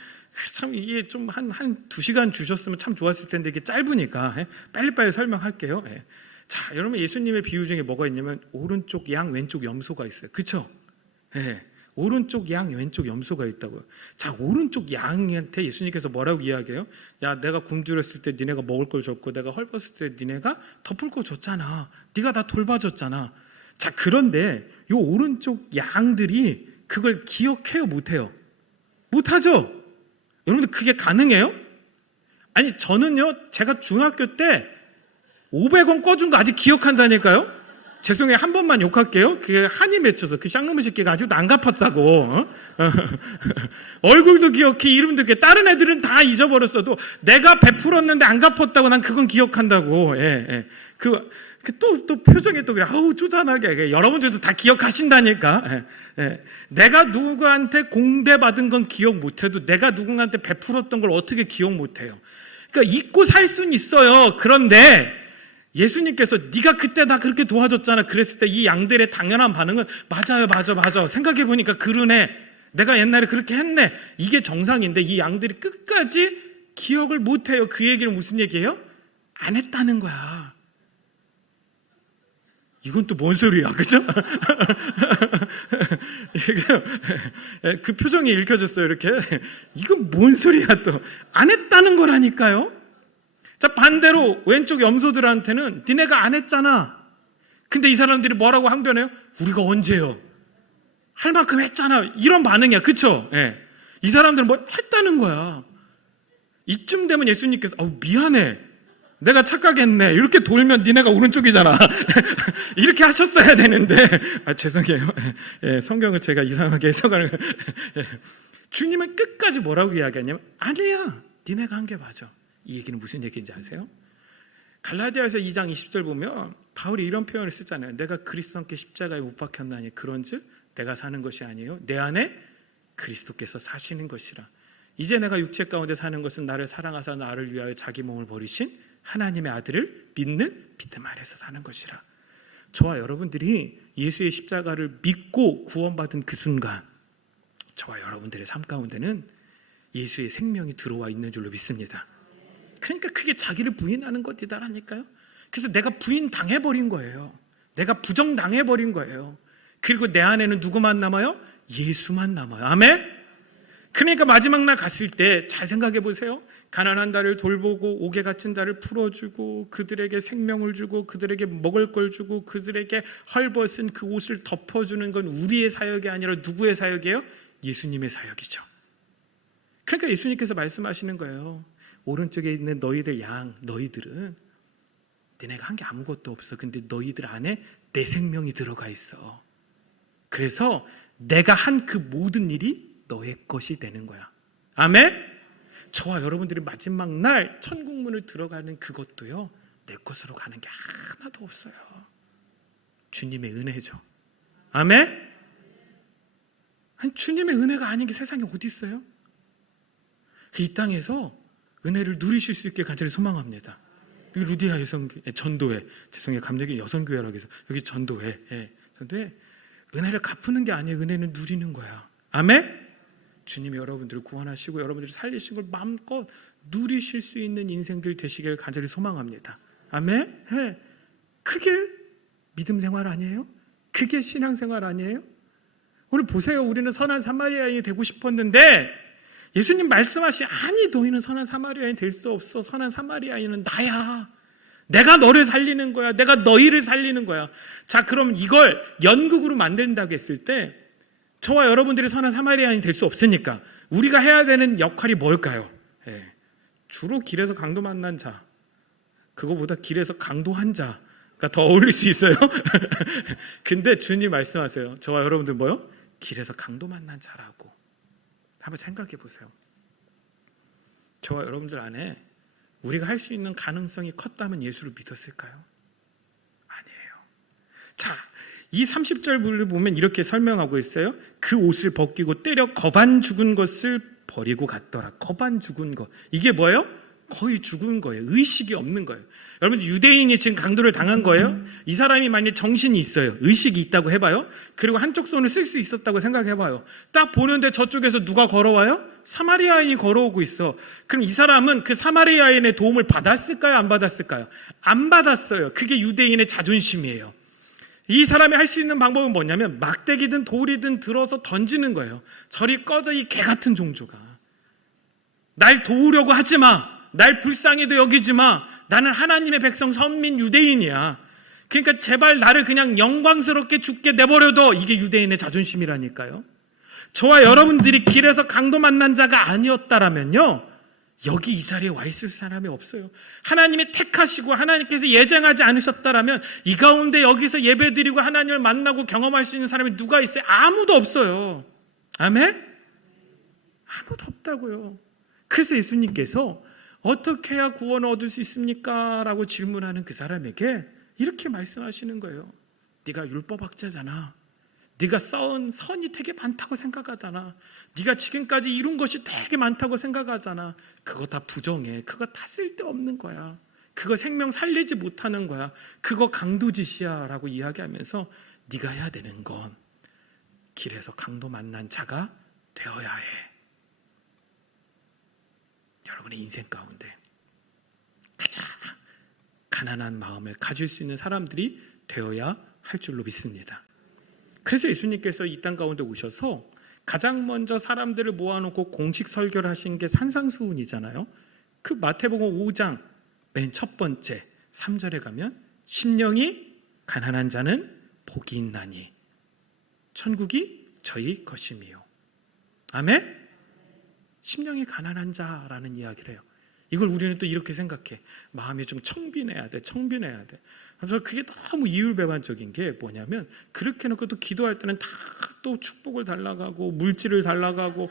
참 이게 좀 한 2시간 주셨으면 참 좋았을 텐데 이게 짧으니까 예, 빨리빨리 설명할게요. 예. 자, 여러분 예수님의 비유 중에 뭐가 있냐면 오른쪽 양 왼쪽 염소가 있어요. 그렇죠? 예. 오른쪽 양 왼쪽 염소가 있다고요. 자, 오른쪽 양한테 예수님께서 뭐라고 이야기해요? 야, 내가 굶주렸을 때 니네가 먹을 걸 줬고 내가 헐벗을 때 니네가 덮을 거 줬잖아. 네가 나 돌봐줬잖아. 자, 그런데 이 오른쪽 양들이 그걸 기억해요, 못해요? 못하죠? 여러분들 그게 가능해요? 아니, 저는요, 제가 중학교 때 500원 꺼준 거 아직 기억한다니까요? 죄송해요, 한 번만 욕할게요. 그게 한이 맺혀서 그 쌍놈의 새끼가 아직도 안 갚았다고. 얼굴도 기억해, 이름도 기억해. 다른 애들은 다 잊어버렸어도 내가 베풀었는데 안 갚았다고 난 그건 기억한다고. 예, 예. 또 표정이 또 그래. 아우, 쪼잔하게. 여러분들도 다 기억하신다니까. 예, 예. 내가 누구한테 공대받은 건 기억 못해도 내가 누군가한테 베풀었던 걸 어떻게 기억 못해요? 그러니까 잊고 살 수는 있어요. 그런데 예수님께서 네가 그때 나 그렇게 도와줬잖아 그랬을 때 이 양들의 당연한 반응은 맞아요, 맞아. 생각해보니까 그러네. 내가 옛날에 그렇게 했네. 이게 정상인데 이 양들이 끝까지 기억을 못해요. 그 얘기는 무슨 얘기예요? 안 했다는 거야. 이건 또 뭔 소리야, 그죠? 그 표정이 읽혀졌어요, 이렇게. 이건 뭔 소리야, 또. 안 했다는 거라니까요. 자, 반대로 왼쪽 염소들한테는 니네가 안 했잖아. 근데 이 사람들이 뭐라고 항변해요? 우리가 언제요? 할 만큼 했잖아. 이런 반응이야, 그쵸? 예. 이 사람들은 뭐 했다는 거야. 이쯤 되면 예수님께서 미안해. 내가 착각했네. 이렇게 돌면 니네가 오른쪽이잖아. 이렇게 하셨어야 되는데. 죄송해요. 예, 성경을 제가 이상하게 해석하는. 예. 주님은 끝까지 뭐라고 이야기하냐면 아니야. 니네가 한 게 맞아. 이 얘기는 무슨 얘기인지 아세요? 갈라디아서 2장 20절 보면 바울이 이런 표현을 쓰잖아요. 내가 그리스도 함께 십자가에 못 박혔나니 그런즉 내가 사는 것이 아니에요. 내 안에 그리스도께서 사시는 것이라. 이제 내가 육체 가운데 사는 것은 나를 사랑하사 나를 위하여 자기 몸을 버리신 하나님의 아들을 믿는 믿음 안에서 사는 것이라. 저와 여러분들이 예수의 십자가를 믿고 구원받은 그 순간 저와 여러분들의 삶 가운데는 예수의 생명이 들어와 있는 줄로 믿습니다. 그러니까 그게 자기를 부인하는 것이다라니까요. 그래서 내가 부인당해버린 거예요. 내가 부정당해버린 거예요. 그리고 내 안에는 누구만 남아요? 예수만 남아요. 아멘? 그러니까 마지막 날 갔을 때 잘 생각해 보세요. 가난한 자를 돌보고 옥에 갇힌 자를 풀어주고 그들에게 생명을 주고 그들에게 먹을 걸 주고 그들에게 헐벗은 그 옷을 덮어주는 건 우리의 사역이 아니라 누구의 사역이에요? 예수님의 사역이죠. 그러니까 예수님께서 말씀하시는 거예요. 오른쪽에 있는 너희들 양, 너희들은 너네가 한 게 아무것도 없어. 근데 너희들 안에 내 생명이 들어가 있어. 그래서 내가 한 그 모든 일이 너의 것이 되는 거야. 아멘? 저와 여러분들이 마지막 날 천국문을 들어가는 그것도요, 내 것으로 가는 게 하나도 없어요. 주님의 은혜죠. 아멘? 아니, 주님의 은혜가 아닌 게 세상에 어디 있어요? 이 땅에서 은혜를 누리실 수 있게 간절히 소망합니다. 여기 루디아 여성교회, 전도회, 죄송해요, 감독이 여성교회라고 해서 여기 전도회, 전도회. 은혜를 갚는 게 아니에요. 은혜는 누리는 거야. 아멘? 주님이 여러분들을 구원하시고 여러분들을 살리신 걸 마음껏 누리실 수 있는 인생들 되시길 간절히 소망합니다. 아멘? 그게 믿음 생활 아니에요? 그게 신앙 생활 아니에요? 오늘 보세요. 우리는 선한 사마리아인이 되고 싶었는데 예수님 말씀하시 아니 너희는 선한 사마리아인 될 수 없어. 선한 사마리아인은 나야. 내가 너를 살리는 거야. 내가 너희를 살리는 거야. 자, 그럼 이걸 연극으로 만든다고 했을 때 저와 여러분들이 선한 사마리아인이 될 수 없으니까 우리가 해야 되는 역할이 뭘까요? 주로 길에서 강도 만난 자, 그거보다 길에서 강도한 자가 더 어울릴 수 있어요. 근데 주님 말씀하세요. 저와 여러분들 뭐요? 길에서 강도 만난 자라고. 한번 생각해 보세요. 저와 여러분들 안에 우리가 할 수 있는 가능성이 컸다면 예수를 믿었을까요? 아니에요. 자, 이 30절을 보면 이렇게 설명하고 있어요. 그 옷을 벗기고 때려 거반 죽은 것을 버리고 갔더라. 거반 죽은 것. 이게 뭐예요? 거의 죽은 거예요. 의식이 없는 거예요. 여러분, 유대인이 지금 강도를 당한 거예요. 이 사람이 만약 정신이 있어요. 의식이 있다고 해봐요. 그리고 한쪽 손을 쓸 수 있었다고 생각해봐요. 딱 보는데 저쪽에서 누가 걸어와요? 사마리아인이 걸어오고 있어. 그럼 이 사람은 그 사마리아인의 도움을 받았을까요? 안 받았을까요? 안 받았어요. 그게 유대인의 자존심이에요. 이 사람이 할 수 있는 방법은 뭐냐면 막대기든 돌이든 들어서 던지는 거예요. 저리 꺼져 이 개 같은 종조가. 날 도우려고 하지 마. 날 불쌍히도 여기지 마. 나는 하나님의 백성 선민 유대인이야. 그러니까 제발 나를 그냥 영광스럽게 죽게 내버려둬. 이게 유대인의 자존심이라니까요. 저와 여러분들이 길에서 강도 만난 자가 아니었다라면요, 여기 이 자리에 와 있을 사람이 없어요. 하나님이 택하시고 하나님께서 예정하지 않으셨다라면 이 가운데 여기서 예배드리고 하나님을 만나고 경험할 수 있는 사람이 누가 있어요? 아무도 없어요. 아멘? 아무도 없다고요. 그래서 예수님께서 어떻게 해야 구원을 얻을 수 있습니까? 라고 질문하는 그 사람에게 이렇게 말씀하시는 거예요. 네가 율법학자잖아. 네가 쌓은 선이 되게 많다고 생각하잖아. 네가 지금까지 이룬 것이 되게 많다고 생각하잖아. 그거 다 부정해. 그거 다 쓸데없는 거야. 그거 생명 살리지 못하는 거야. 그거 강도짓이야 라고 이야기하면서 네가 해야 되는 건 길에서 강도 만난 자가 되어야 해. 여러분의 인생 가운데 가장 가난한 마음을 가질 수 있는 사람들이 되어야 할 줄로 믿습니다. 그래서 예수님께서 이 땅 가운데 오셔서 가장 먼저 사람들을 모아놓고 공식 설교를 하신 게 산상수훈이잖아요. 그 마태복음 5장 맨 첫 번째 3절에 가면 심령이 가난한 자는 복이 있나니 천국이 저희 것임이요. 아멘? 심령이 가난한 자라는 이야기를 해요. 이걸 우리는 또 이렇게 생각해. 마음이 좀 청빈해야 돼. 청빈해야 돼. 그래서 그게 너무 이율배반적인 게 뭐냐면 그렇게 해놓고 또 기도할 때는 다 또 축복을 달라가고 물질을 달라가고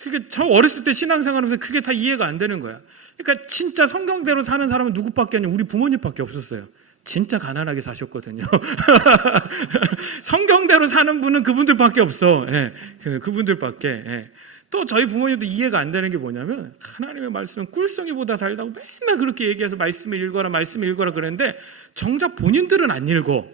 그게 저 어렸을 때 신앙생활하면서 그게 다 이해가 안 되는 거야. 그러니까 진짜 성경대로 사는 사람은 누구밖에 아니라 우리 부모님밖에 없었어요. 진짜 가난하게 사셨거든요. 성경대로 사는 분은 그분들밖에 없어. 예, 그분들밖에. 예. 또 저희 부모님도 이해가 안 되는 게 뭐냐면 하나님의 말씀은 꿀송이보다 달다고 맨날 그렇게 얘기해서 말씀을 읽어라 그랬는데 정작 본인들은 안 읽어.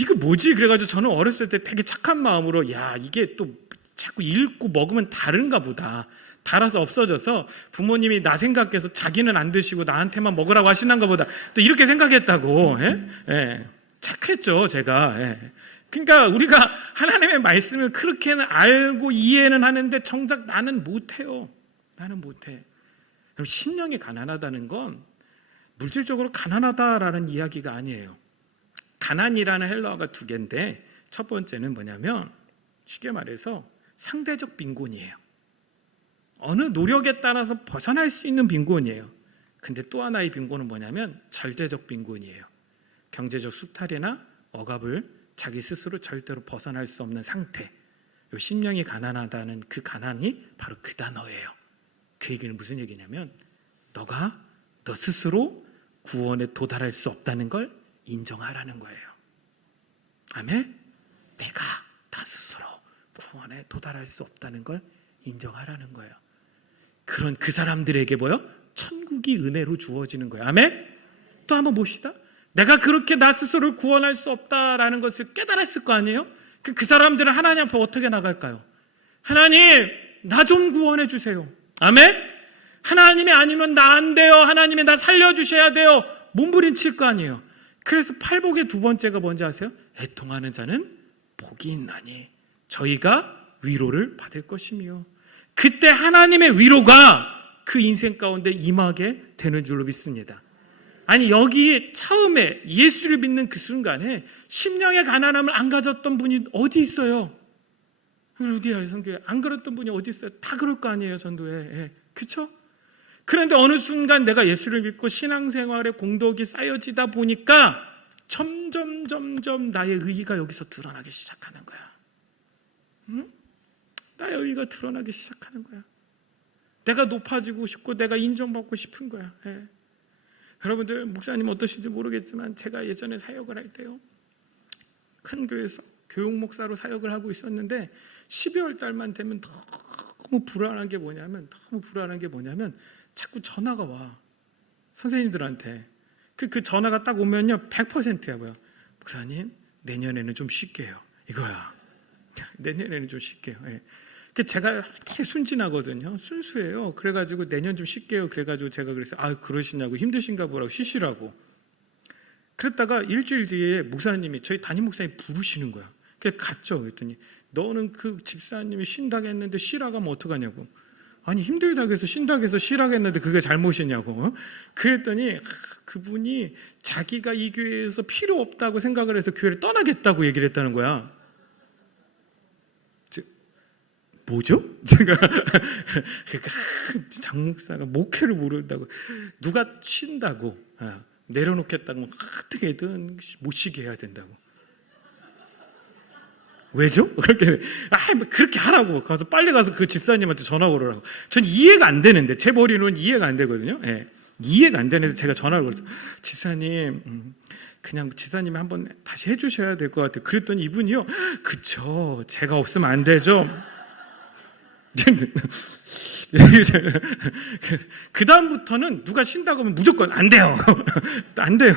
이거 뭐지? 그래가지고 저는 어렸을 때 되게 착한 마음으로 야 이게 또 자꾸 읽고 먹으면 다른가 보다. 달아서 없어져서 부모님이 나 생각해서 자기는 안 드시고 나한테만 먹으라고 하시는가 보다. 또 이렇게 생각했다고. 예? 예. 착했죠 제가. 예. 그러니까 우리가 하나님의 말씀을 그렇게는 알고 이해는 하는데 정작 나는 못해요. 나는 못해. 심령이 가난하다는 건 물질적으로 가난하다라는 이야기가 아니에요. 가난이라는 헬라어가 두 개인데 첫 번째는 뭐냐면 쉽게 말해서 상대적 빈곤이에요. 어느 노력에 따라서 벗어날 수 있는 빈곤이에요. 근데 또 하나의 빈곤은 뭐냐면 절대적 빈곤이에요. 경제적 수탈이나 억압을 자기 스스로 절대로 벗어날 수 없는 상태. 심령이 가난하다는 그 가난이 바로 그 단어예요. 그 얘기는 무슨 얘기냐면 너가 너 스스로 구원에 도달할 수 없다는 걸 인정하라는 거예요. 아멘? 내가 나 스스로 구원에 도달할 수 없다는 걸 인정하라는 거예요. 그런 그 사람들에게 뭐요? 천국이 은혜로 주어지는 거예요. 아멘? 또 한번 봅시다. 내가 그렇게 나 스스로를 구원할 수 없다라는 것을 깨달았을 거 아니에요? 그 사람들은 하나님 앞에 어떻게 나갈까요? 하나님, 나 좀 구원해 주세요. 아멘? 하나님이 아니면 나 안 돼요. 하나님이 나 살려주셔야 돼요. 몸부림칠 거 아니에요. 그래서 팔복의 두 번째가 뭔지 아세요? 애통하는 자는 복이 있나니 저희가 위로를 받을 것이며 그때 하나님의 위로가 그 인생 가운데 임하게 되는 줄로 믿습니다. 아니 여기 처음에 예수를 믿는 그 순간에 심령의 가난함을 안 가졌던 분이 어디 있어요? 루디아 선교회 안 그랬던 분이 어디 있어요? 다 그럴 거 아니에요 전도에. 예. 그렇죠? 그런데 어느 순간 내가 예수를 믿고 신앙생활의 공덕이 쌓여지다 보니까 점점 나의 의의가 여기서 드러나기 시작하는 거야. 응? 나의 의의가 드러나기 시작하는 거야. 내가 높아지고 싶고 내가 인정받고 싶은 거야. 예. 여러분들 목사님 어떠신지 모르겠지만 제가 예전에 사역을 할 때요, 큰 교회에서 교육 목사로 사역을 하고 있었는데 12월 달만 되면 너무 불안한 게 뭐냐면 자꾸 전화가 와. 선생님들한테 그 전화가 딱 오면요 100%야. 뭐야? 목사님 내년에는 좀 쉴게요. 이거야. 내년에는 좀 쉴게요. 예. 제가 되게 순진하거든요. 순수해요. 그래가지고 내년 좀 쉴게요. 그래가지고 제가 그랬어요. 아 그러시냐고, 힘드신가 보라고, 쉬시라고. 그랬다가 일주일 뒤에 목사님이, 저희 담임 목사님이 부르시는 거야. 그래서 갔죠. 그랬더니 너는 그 집사님이 쉰다고 했는데 쉬라고 하면 어떡하냐고. 아니 힘들다고 해서 쉰다고 해서 쉬라고 했는데 그게 잘못이냐고. 그랬더니 그분이 자기가 이 교회에서 필요 없다고 생각을 해서 교회를 떠나겠다고 얘기를 했다는 거야. 뭐죠? 제가 장 목사가 목회를 모른다고, 누가 쉰다고 내려놓겠다고 어떻게든 못 쉬게 해야 된다고. 왜죠? 그렇게 하라고. 가서 빨리 가서 그 집사님한테 전화 걸으라고. 전 이해가 안 되는데, 제 머리는 이해가 안 되거든요. 예. 이해가 안 되는데 제가 전화를 걸었어요. 집사님, 그냥 집사님이 한번 다시 해주셔야 될 것 같아요. 그랬더니 이분이요, 그쵸, 제가 없으면 안 되죠. 그 다음부터는 누가 쉰다고 하면 무조건 안 돼요. 안 돼요.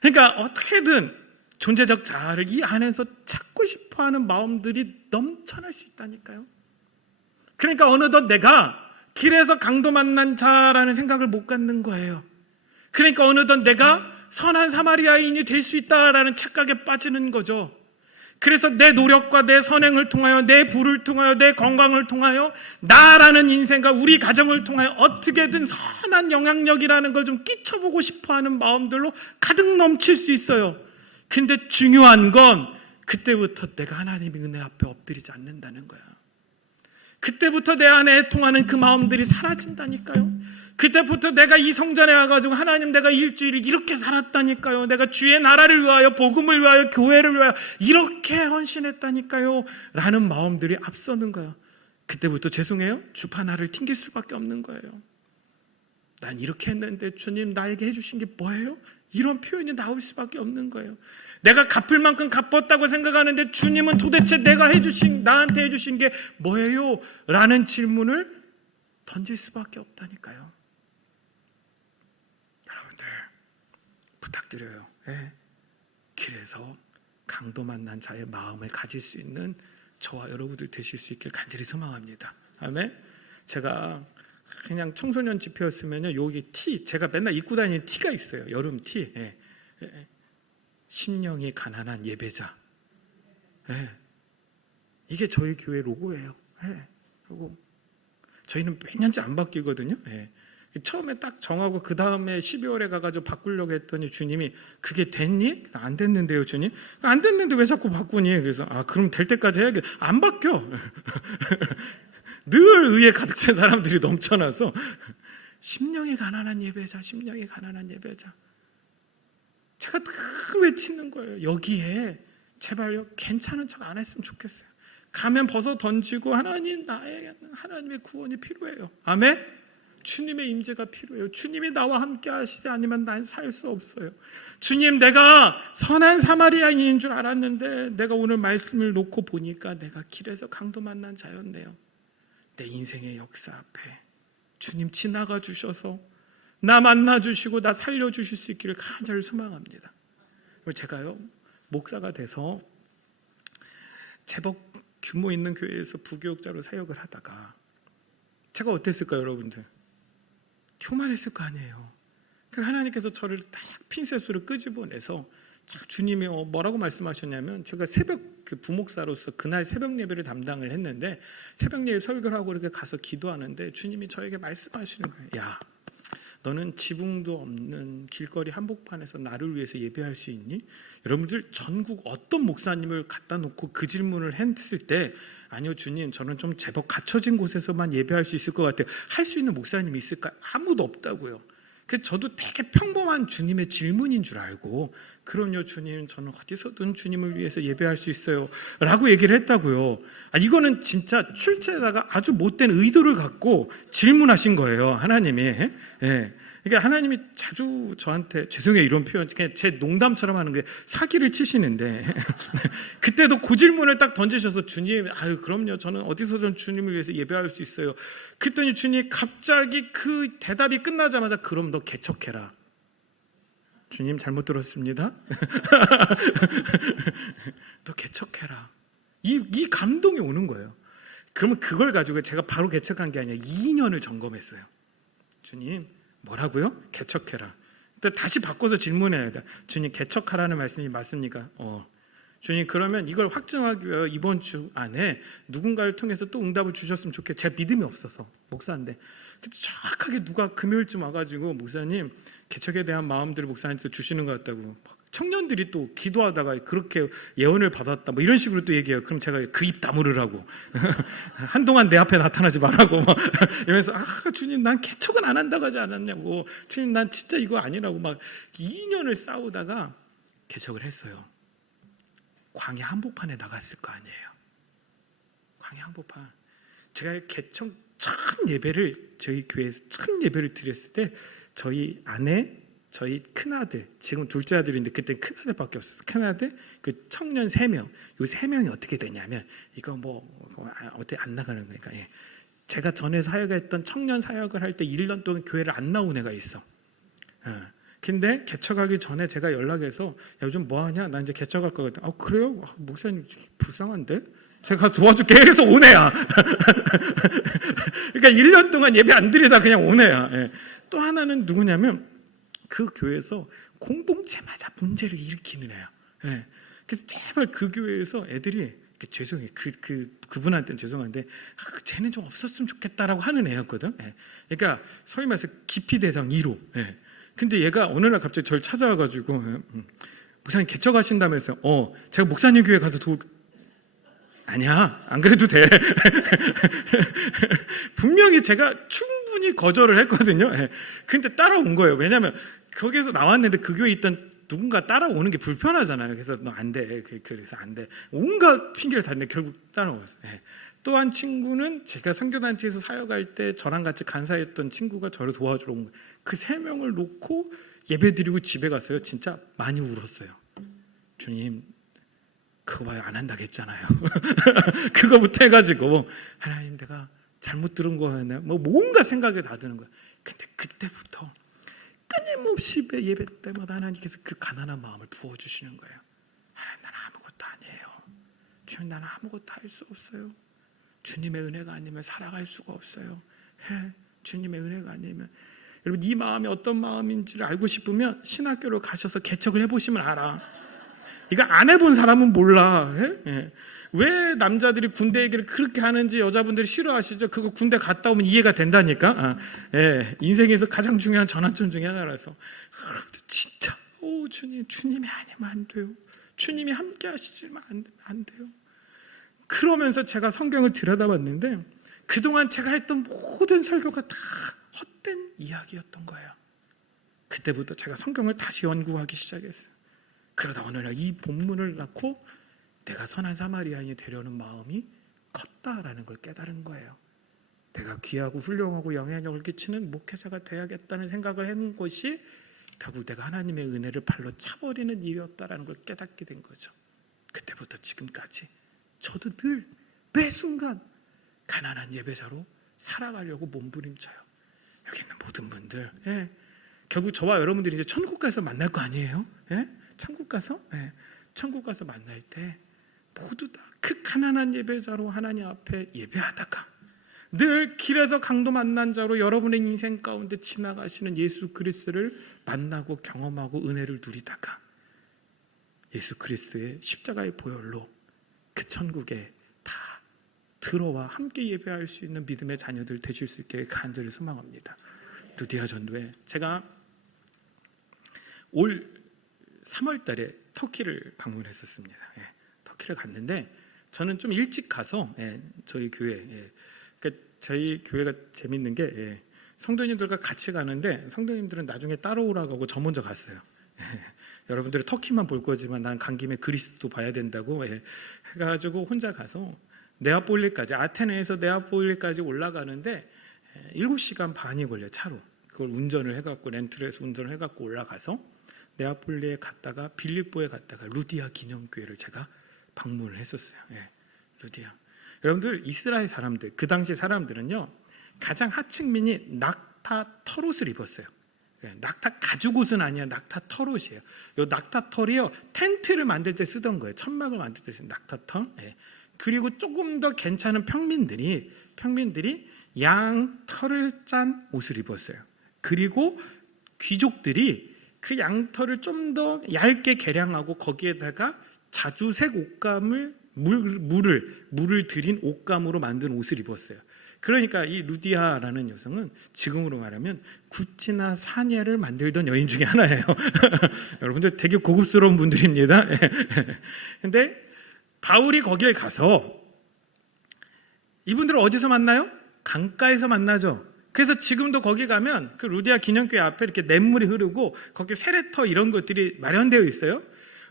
그러니까 어떻게든 존재적 자아를 이 안에서 찾고 싶어하는 마음들이 넘쳐날 수 있다니까요. 그러니까 어느덧 내가 길에서 강도 만난 자라는 생각을 못 갖는 거예요. 그러니까 어느덧 내가 선한 사마리아인이 될 수 있다라는 착각에 빠지는 거죠. 그래서 내 노력과 내 선행을 통하여, 내 부를 통하여, 내 건강을 통하여, 나라는 인생과 우리 가정을 통하여 어떻게든 선한 영향력이라는 걸 좀 끼쳐보고 싶어하는 마음들로 가득 넘칠 수 있어요. 근데 중요한 건 그때부터 내가 하나님의 은혜 앞에 엎드리지 않는다는 거야. 그때부터 내 안에 애통하는 그 마음들이 사라진다니까요. 그때부터 내가 이 성전에 와가지고 하나님 내가 일주일을 이렇게 살았다니까요. 내가 주의 나라를 위하여, 복음을 위하여, 교회를 위하여 이렇게 헌신했다니까요 라는 마음들이 앞서는 거예요. 그때부터 죄송해요, 주파나를 튕길 수밖에 없는 거예요. 난 이렇게 했는데 주님 나에게 해주신 게 뭐예요? 이런 표현이 나올 수밖에 없는 거예요. 내가 갚을 만큼 갚았다고 생각하는데 주님은 도대체 나한테 해주신 게 뭐예요? 라는 질문을 던질 수밖에 없다니까요. 여러분들 부탁드려요. 예. 길에서 강도 만난 자의 마음을 가질 수 있는 저와 여러분들 되실 수 있길 간절히 소망합니다. 아멘. 제가 그냥 청소년 집회였으면요, 여기 티, 제가 맨날 입고 다니는 티가 있어요. 여름 티. 예. 심령이 가난한 예배자. 예. 이게 저희 교회 로고예요. 예. 그리고 저희는 몇 년째 안 바뀌거든요. 예. 처음에 딱 정하고 그 다음에 12월에 가가지고 바꾸려고 했더니 주님이 그게 됐니? 안 됐는데요, 주님. 안 됐는데 왜 자꾸 바꾸니? 그래서 그럼 될 때까지 해야겠. 안 바뀌어. 늘 의에 가득 찬 사람들이 넘쳐나서 심령이 가난한 예배자, 심령이 가난한 예배자. 제가 늘 외치는 거예요. 여기에 제발요, 괜찮은 척 안 했으면 좋겠어요. 가면 벗어 던지고 하나님의 구원이 필요해요. 아멘. 주님의 임재가 필요해요. 주님이 나와 함께 하시지 않으면 난 살 수 없어요. 주님, 내가 선한 사마리아인인 줄 알았는데 내가 오늘 말씀을 놓고 보니까 내가 길에서 강도 만난 자였네요. 내 인생의 역사 앞에 주님 지나가 주셔서 나 만나 주시고 나 살려 주실 수 있기를 간절히 소망합니다. 제가요, 목사가 돼서 제법 규모 있는 교회에서 부교육자로 사역을 하다가 제가 어땠을까요, 여러분들? 교만했을 거 아니에요. 하나님께서 저를 딱 핀셋으로 끄집어내서 주님이 뭐라고 말씀하셨냐면, 제가 새벽 부목사로서 그날 새벽 예배를 담당을 했는데 새벽 예배 설교를 하고 이렇게 가서 기도하는데 주님이 저에게 말씀하시는 거예요. 야, 너는 지붕도 없는 길거리 한복판에서 나를 위해서 예배할 수 있니? 여러분들 전국 어떤 목사님을 갖다 놓고 그 질문을 했을 때 아니요 주님 저는 좀 제법 갖춰진 곳에서만 예배할 수 있을 것 같아요. 할 수 있는 목사님이 있을까? 아무도 없다고요. 그래서 저도 되게 평범한 주님의 질문인 줄 알고 그럼요 주님 저는 어디서든 주님을 위해서 예배할 수 있어요 라고 얘기를 했다고요. 이거는 진짜 출제자가 아주 못된 의도를 갖고 질문하신 거예요 하나님이. 예. 그러니까 하나님이 자주 저한테 죄송해요 이런 표현 그냥 제 농담처럼 하는 게 사기를 치시는데 그때도 그 질문을 딱 던지셔서 주님 아유 그럼요 저는 어디서든 주님을 위해서 예배할 수 있어요. 그랬더니 주님이 갑자기 그 대답이 끝나자마자 그럼 너 개척해라. 주님 잘못 들었습니다. 너 개척해라. 이 감동이 오는 거예요. 그러면 그걸 가지고 제가 바로 개척한 게 아니라 2년을 점검했어요. 주님 뭐라고요? 개척해라. 또 다시 바꿔서 질문해야 돼. 주님 개척하라는 말씀이 맞습니까? 주님 그러면 이걸 확정하기 위해 이번 주 안에 누군가를 통해서 또 응답을 주셨으면 좋겠어요. 제가 믿음이 없어서 목사인데 정확하게 누가 금요일쯤 와가지고 목사님 개척에 대한 마음들을 목사님한테 주시는 것 같다고 청년들이 또 기도하다가 그렇게 예언을 받았다 뭐 이런 식으로 또 얘기해요. 그럼 제가 그 입 다물으라고 한동안 내 앞에 나타나지 말라고 막 이러면서 주님 난 개척은 안 한다고 하지 않았냐고 주님 난 진짜 이거 아니라고 막 2년을 싸우다가 개척을 했어요. 광야 한복판에 나갔을 거 아니에요. 광야 한복판 제가 개척 첫 예배를 저희 교회에서 첫 예배를 드렸을 때 저희 아내 저희 큰아들, 지금 둘째 아들인데 그때 큰아들밖에 없었어요. 큰아들, 그 청년 3명. 요 3명이 어떻게 되냐면 이거 어떻게 안 나가는 거니까. 예. 제가 전에 사역했던 청년 사역을 할 때 1년 동안 교회를 안 나온 애가 있어. 근데 개척하기 전에 제가 연락해서 야, 요즘 뭐 하냐? 나 이제 개척할 거거든. 그래요? 목사님 불쌍한데? 제가 도와줄게 해서 온 애야. 그러니까 1년 동안 예배 안 드리다 그냥 온 애야. 예. 또 하나는 누구냐면 그 교회에서 공동체마다 문제를 일으키는 애야. 예. 그래서 제발 그 교회에서 애들이 죄송해요. 그분한테는 죄송한데 쟤는 좀 없었으면 좋겠다라고 하는 애였거든. 예. 그러니까 소위 말해서 기피 대상 1호. 예. 근데 얘가 어느 날 갑자기 저를 찾아와가지고 목사님 개척하신다면서 제가 목사님 교회 가서 아니야 안 그래도 돼. 분명히 제가 충분히 거절을 했거든요. 근데 따라온 거예요. 왜냐하면 거기에서 나왔는데 그 교회에 있던 누군가 따라오는 게 불편하잖아요. 그래서 너 안 돼. 그래서 안 돼. 온갖 핑계를 댔는데 결국 따라왔어요. 또 한 친구는 제가 선교단체에서 사역할 때 저랑 같이 간사했던 친구가 저를 도와주러 온 거예요. 그 3명을 놓고 예배드리고 집에 갔어요. 진짜 많이 울었어요. 주님 그거 봐요 안 한다고 했잖아요. 그거부터 해가지고 하나님 내가 잘못 들은 거였나 뭐 뭔가 생각이 다 드는 거예요. 근데 그때부터 끊임없이 예배 때마다 하나님께서 그 가난한 마음을 부어주시는 거예요. 하나님 나는 아무것도 아니에요. 주님 나는 아무것도 할 수 없어요. 주님의 은혜가 아니면 살아갈 수가 없어요. 주님의 은혜가 아니면 여러분 이 마음이 어떤 마음인지를 알고 싶으면 신학교로 가셔서 개척을 해보시면 알아. 이거 안 해본 사람은 몰라. 왜 남자들이 군대 얘기를 그렇게 하는지 여자분들이 싫어하시죠? 그거 군대 갔다 오면 이해가 된다니까. 인생에서 가장 중요한 전환점 중에 하나라서 진짜 주님이 아니면 안 돼요. 주님이 함께 하시지만 안 돼요. 그러면서 제가 성경을 들여다봤는데 그동안 제가 했던 모든 설교가 다 헛된 이야기였던 거예요. 그때부터 제가 성경을 다시 연구하기 시작했어요. 그러다 어느 날 이 본문을 낳고 내가 선한 사마리아인이 되려는 마음이 컸다라는 걸 깨달은 거예요. 내가 귀하고 훌륭하고 영향력을 끼치는 목회자가 돼야겠다는 생각을 한 것이 결국 내가 하나님의 은혜를 발로 차버리는 일이었다라는 걸 깨닫게 된 거죠. 그때부터 지금까지 저도 늘 매 순간 가난한 예배자로 살아가려고 몸부림쳐요. 여기 있는 모든 분들 결국 저와 여러분들이 이제 천국 가서 만날 거 아니에요? 천국 가서 천국 가서 만날 때 모두 다 그 가난한 예배자로 하나님 앞에 예배하다가 늘 길에서 강도 만난 자로 여러분의 인생 가운데 지나가시는 예수 그리스도를 만나고 경험하고 은혜를 누리다가 예수 그리스도의 십자가의 보혈로 그 천국에 다 들어와 함께 예배할 수 있는 믿음의 자녀들 되실 수 있게 간절히 소망합니다. 루디아 전도회. 제가 올 3월 달에 터키를 방문했었습니다. 터키를 갔는데 저는 좀 일찍 가서 저희 교회, 그러니까 저희 교회가 재밌는 게 성도님들과 같이 가는데 성도님들은 나중에 따라오라고 하고 저 먼저 갔어요. 여러분들은 터키만 볼 거지만 난 간 김에 그리스도 봐야 된다고 해가지고 혼자 가서 네아폴리까지, 아테네에서 네아폴리까지 올라가는데 7시간 반이 걸려, 차로. 그걸 운전을 해갖고, 렌트를 해서 운전을 해갖고 올라가서 네아폴리에 갔다가 빌립보에 갔다가 루디아 기념교회를 제가 방문을 했었어요. 루디아. 여러분들, 이스라엘 사람들, 그 당시 사람들은요 가장 하층민이 낙타 털옷을 입었어요. 낙타 가죽옷은 아니야. 낙타 털옷이에요. 요 낙타 털이요 텐트를 만들 때 쓰던 거예요. 천막을 만들 때 쓰는 낙타 털. 그리고 조금 더 괜찮은 평민들이 양 털을 짠 옷을 입었어요. 그리고 귀족들이 그 양털을 좀 더 얇게 개량하고 거기에다가 자주색 옷감을 물을 들인 옷감으로 만든 옷을 입었어요. 그러니까 이 루디아라는 여성은 지금으로 말하면 구찌나 사냐를 만들던 여인 중에 하나예요. 여러분들 되게 고급스러운 분들입니다. 근데 바울이 거기에 가서 이분들을 어디서 만나요? 강가에서 만나죠. 그래서 지금도 거기 가면 그 루디아 기념교회 앞에 이렇게 냇물이 흐르고 거기 세례터 이런 것들이 마련되어 있어요.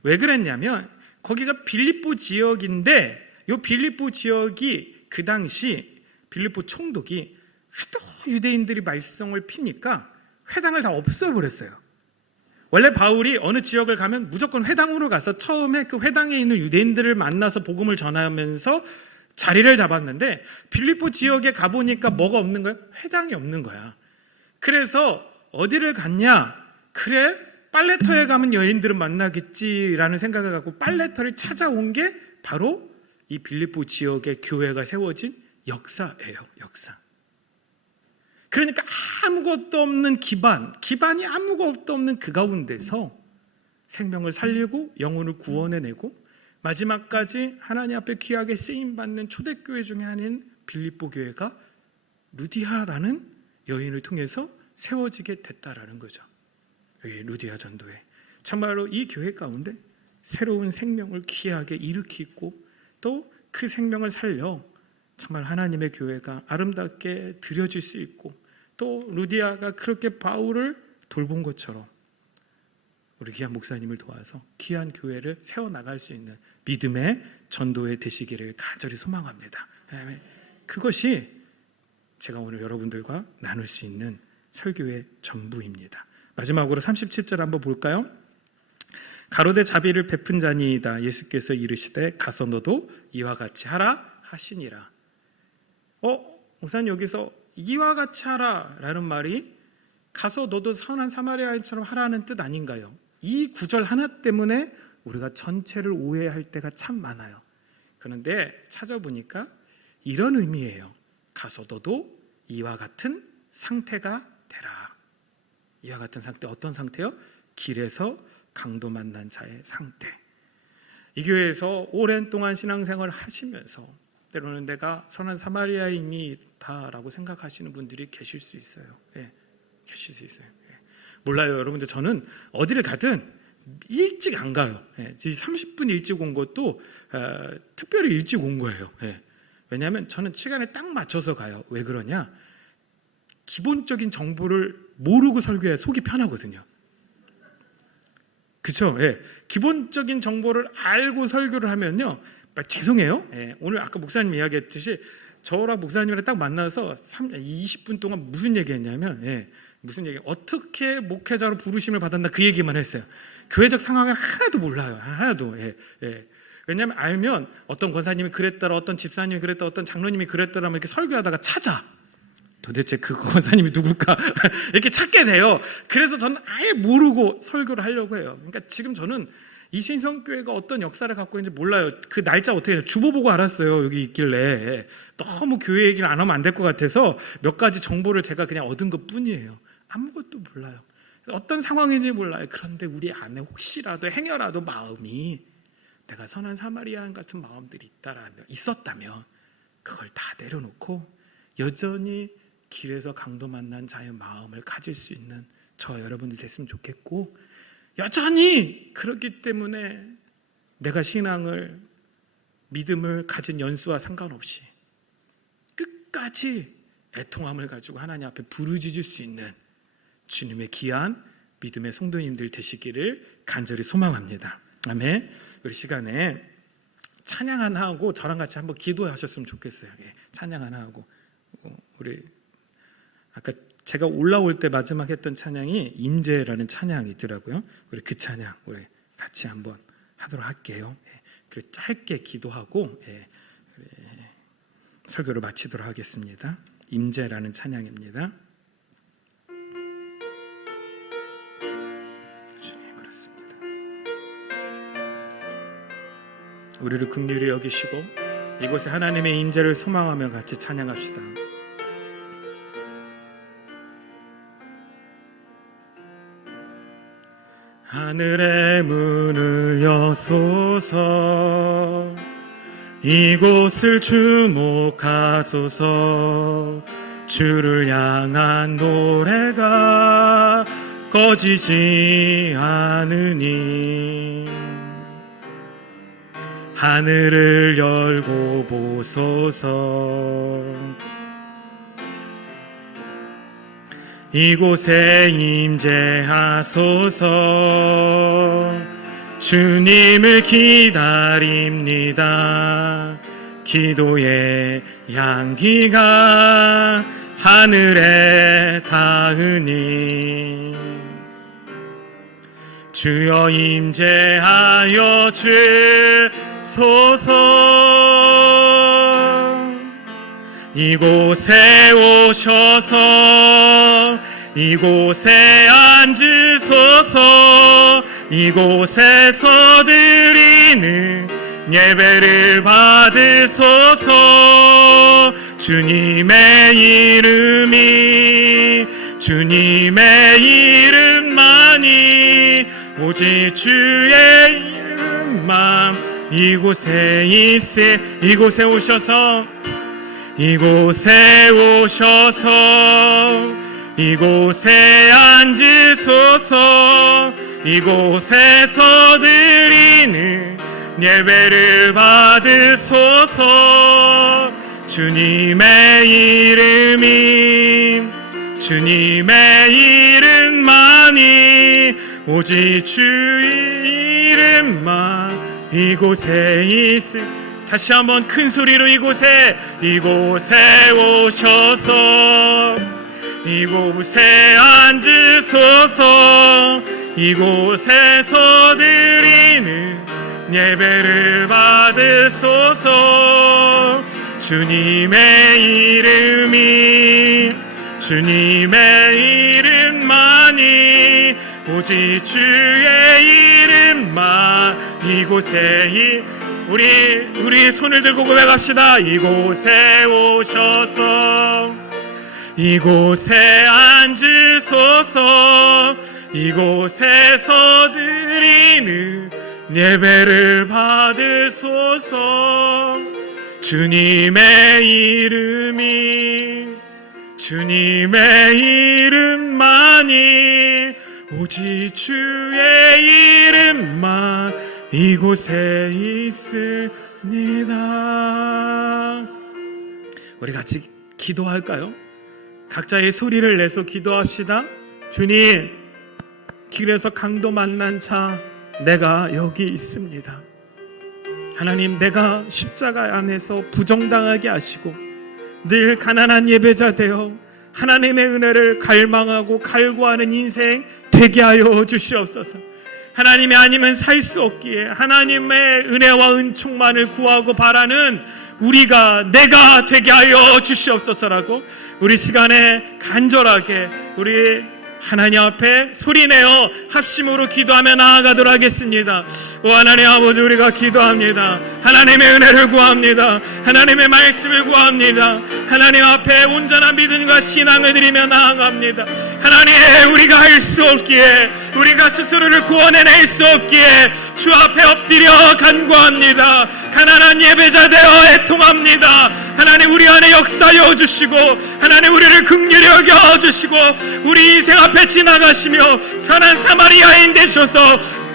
왜 그랬냐면 거기가 빌립보 지역인데 이 빌립보 지역이 그 당시 빌립보 총독이 하도 유대인들이 말썽을 피니까 회당을 다 없애버렸어요. 원래 바울이 어느 지역을 가면 무조건 회당으로 가서 처음에 그 회당에 있는 유대인들을 만나서 복음을 전하면서 자리를 잡았는데 빌립보 지역에 가보니까 뭐가 없는 거야? 회당이 없는 거야. 그래서 어디를 갔냐? 그래, 빨래터에 가면 여인들은 만나겠지라는 생각을 갖고 빨래터를 찾아온 게 바로 이 빌립보 지역의 교회가 세워진 역사예요. 역사. 그러니까 아무것도 없는 기반이 아무것도 없는 그 가운데서 생명을 살리고 영혼을 구원해내고 마지막까지 하나님 앞에 귀하게 쓰임받는 초대교회 중에 하나인 빌립보 교회가 루디아라는 여인을 통해서 세워지게 됐다라는 거죠. 여기 루디아 전도회. 참말로 이 교회 가운데 새로운 생명을 귀하게 일으키고 또 그 생명을 살려 정말 하나님의 교회가 아름답게 드려질 수 있고 또 루디아가 그렇게 바울을 돌본 것처럼 우리 귀한 목사님을 도와서 귀한 교회를 세워나갈 수 있는 믿음의 전도회 되시기를 간절히 소망합니다. 그것이 제가 오늘 여러분들과 나눌 수 있는 설교의 전부입니다. 마지막으로 37절 한번 볼까요? 가로되 자비를 베푼 자니이다. 예수께서 이르시되 가서 너도 이와 같이 하라 하시니라. 목사님 여기서 이와 같이 하라 라는 말이 가서 너도 선한 사마리아인처럼 하라는 뜻 아닌가요? 이 구절 하나 때문에 우리가 전체를 오해할 때가 참 많아요. 그런데 찾아보니까 이런 의미예요. 가서 너도 이와 같은 상태가 되라. 이와 같은 상태, 어떤 상태요? 길에서 강도 만난 자의 상태. 이 교회에서 오랜 동안 신앙생활을 하시면서 때로는 내가 선한 사마리아인이다라고 생각하시는 분들이 계실 수 있어요. 계실 수 있어요. 몰라요, 여러분들. 저는 어디를 가든 일찍 안 가요. 30분 일찍 온 것도 특별히 일찍 온 거예요. 왜냐하면 저는 시간에 딱 맞춰서 가요. 왜 그러냐? 기본적인 정보를 모르고 설교해야 속이 편하거든요. 그렇죠? 기본적인 정보를 알고 설교를 하면요, 죄송해요. 오늘 아까 목사님 이야기했듯이 저랑 목사님이랑 딱 만나서 20분 동안 무슨 얘기했냐면, 무슨 얘기? 어떻게 목회자로 부르심을 받았나 그 얘기만 했어요. 교회적 상황을 하나도 몰라요. 하나도. 왜냐하면 알면 어떤 권사님이 그랬더라, 어떤 집사님이 그랬더라, 어떤 장로님이 그랬더라 이렇게 설교하다가 찾아. 도대체 그 권사님이 누굴까? 이렇게 찾게 돼요. 그래서 저는 아예 모르고 설교를 하려고 해요. 그러니까 지금 저는 이신성교회가 어떤 역사를 갖고 있는지 몰라요. 그 날짜 어떻게 해요? 주보 보고 알았어요. 여기 있길래. 너무 교회 얘기를 안 하면 안 될 것 같아서 몇 가지 정보를 제가 그냥 얻은 것 뿐이에요. 아무것도 몰라요. 어떤 상황인지 몰라요. 그런데 우리 안에 혹시라도 행여라도 마음이 내가 선한 사마리아인 같은 마음들이 있었다면 그걸 다 내려놓고 여전히 길에서 강도 만난 자의 마음을 가질 수 있는 저 여러분들 됐으면 좋겠고, 여전히 그렇기 때문에 내가 신앙을, 믿음을 가진 연수와 상관없이 끝까지 애통함을 가지고 하나님 앞에 부르짖을 수 있는 주님의 귀한 믿음의 성도님들 되시기를 간절히 소망합니다. 아멘. 우리 시간에 찬양 하나 하고 저랑 같이 한번 기도하셨으면 좋겠어요. 예, 찬양 하나 하고 우리 아까 제가 올라올 때 마지막 했던 찬양이 임재라는 찬양이 있더라고요. 우리 그 찬양 우리 같이 한번 하도록 할게요. 예, 그리고 짧게 기도하고 우리 설교를 마치도록 하겠습니다. 임재라는 찬양입니다. 주님, 그렇습니다. 우리를 긍휼히 여기시고 이곳에 하나님의 임재를 소망하며 같이 찬양합시다. 하늘의 문을 여소서, 이곳을 주목하소서. 주를 향한 노래가 꺼지지 않으니 하늘을 열고 보소서. 이곳에 임재하소서. 주님을 기다립니다. 기도의 향기가 하늘에 닿으니 주여 임재하여 주소서. 이곳에 오셔서 이곳에 앉으소서. 이곳에서 드리는 예배를 받으소서. 주님의 이름이, 주님의 이름만이, 오직 주의 이름만 이곳에 있으. 이곳에 오셔서, 이곳에 오셔서 이곳에 앉으소서. 이곳에서 드리는 예배를 받으소서. 주님의 이름이, 주님의 이름만이, 오직 주의 이름만 이곳에 있으. 다시 한번 큰 소리로 이곳에 오셔서 이곳에 앉으소서. 이곳에서 드리는 예배를 받으소서. 주님의 이름이, 주님의 이름만이, 오직 주의 이름만 이곳에 우리 손을 들고 고백합시다. 이곳에 오셔서 이곳에 앉으소서. 이곳에서 드리는 예배를 받으소서. 주님의 이름이, 주님의 이름만이, 오직 주의 이름만 이곳에 있습니다. 우리 같이 기도할까요? 각자의 소리를 내서 기도합시다. 주님, 길에서 강도 만난 자 내가 여기 있습니다. 하나님, 내가 십자가 안에서 부정당하게 하시고 늘 가난한 예배자 되어 하나님의 은혜를 갈망하고 갈구하는 인생 되게 하여 주시옵소서. 하나님이 아니면 살 수 없기에 하나님의 은혜와 은총만을 구하고 바라는 내가 되게 하여 주시옵소서라고 우리 시간에 간절하게 우리 하나님 앞에 소리내어 합심으로 기도하며 나아가도록 하겠습니다. 오 하나님 아버지, 우리가 기도합니다. 하나님의 은혜를 구합니다. 하나님의 말씀을 구합니다. 하나님 앞에 온전한 믿음과 신앙을 드리며 나아갑니다. 하나님, 우리가 할 수 없기에, 우리가 스스로를 구원해낼 수 없기에 주 앞에 엎드려 간구합니다. 가난한 예배자 되어 애통합니다. 하나님 우리 안에 역사여 주시고 하나님 우리를 긍휼히 여겨 주시고 우리 인생 앞에 지나가시며 선한 사마리아인 되셔서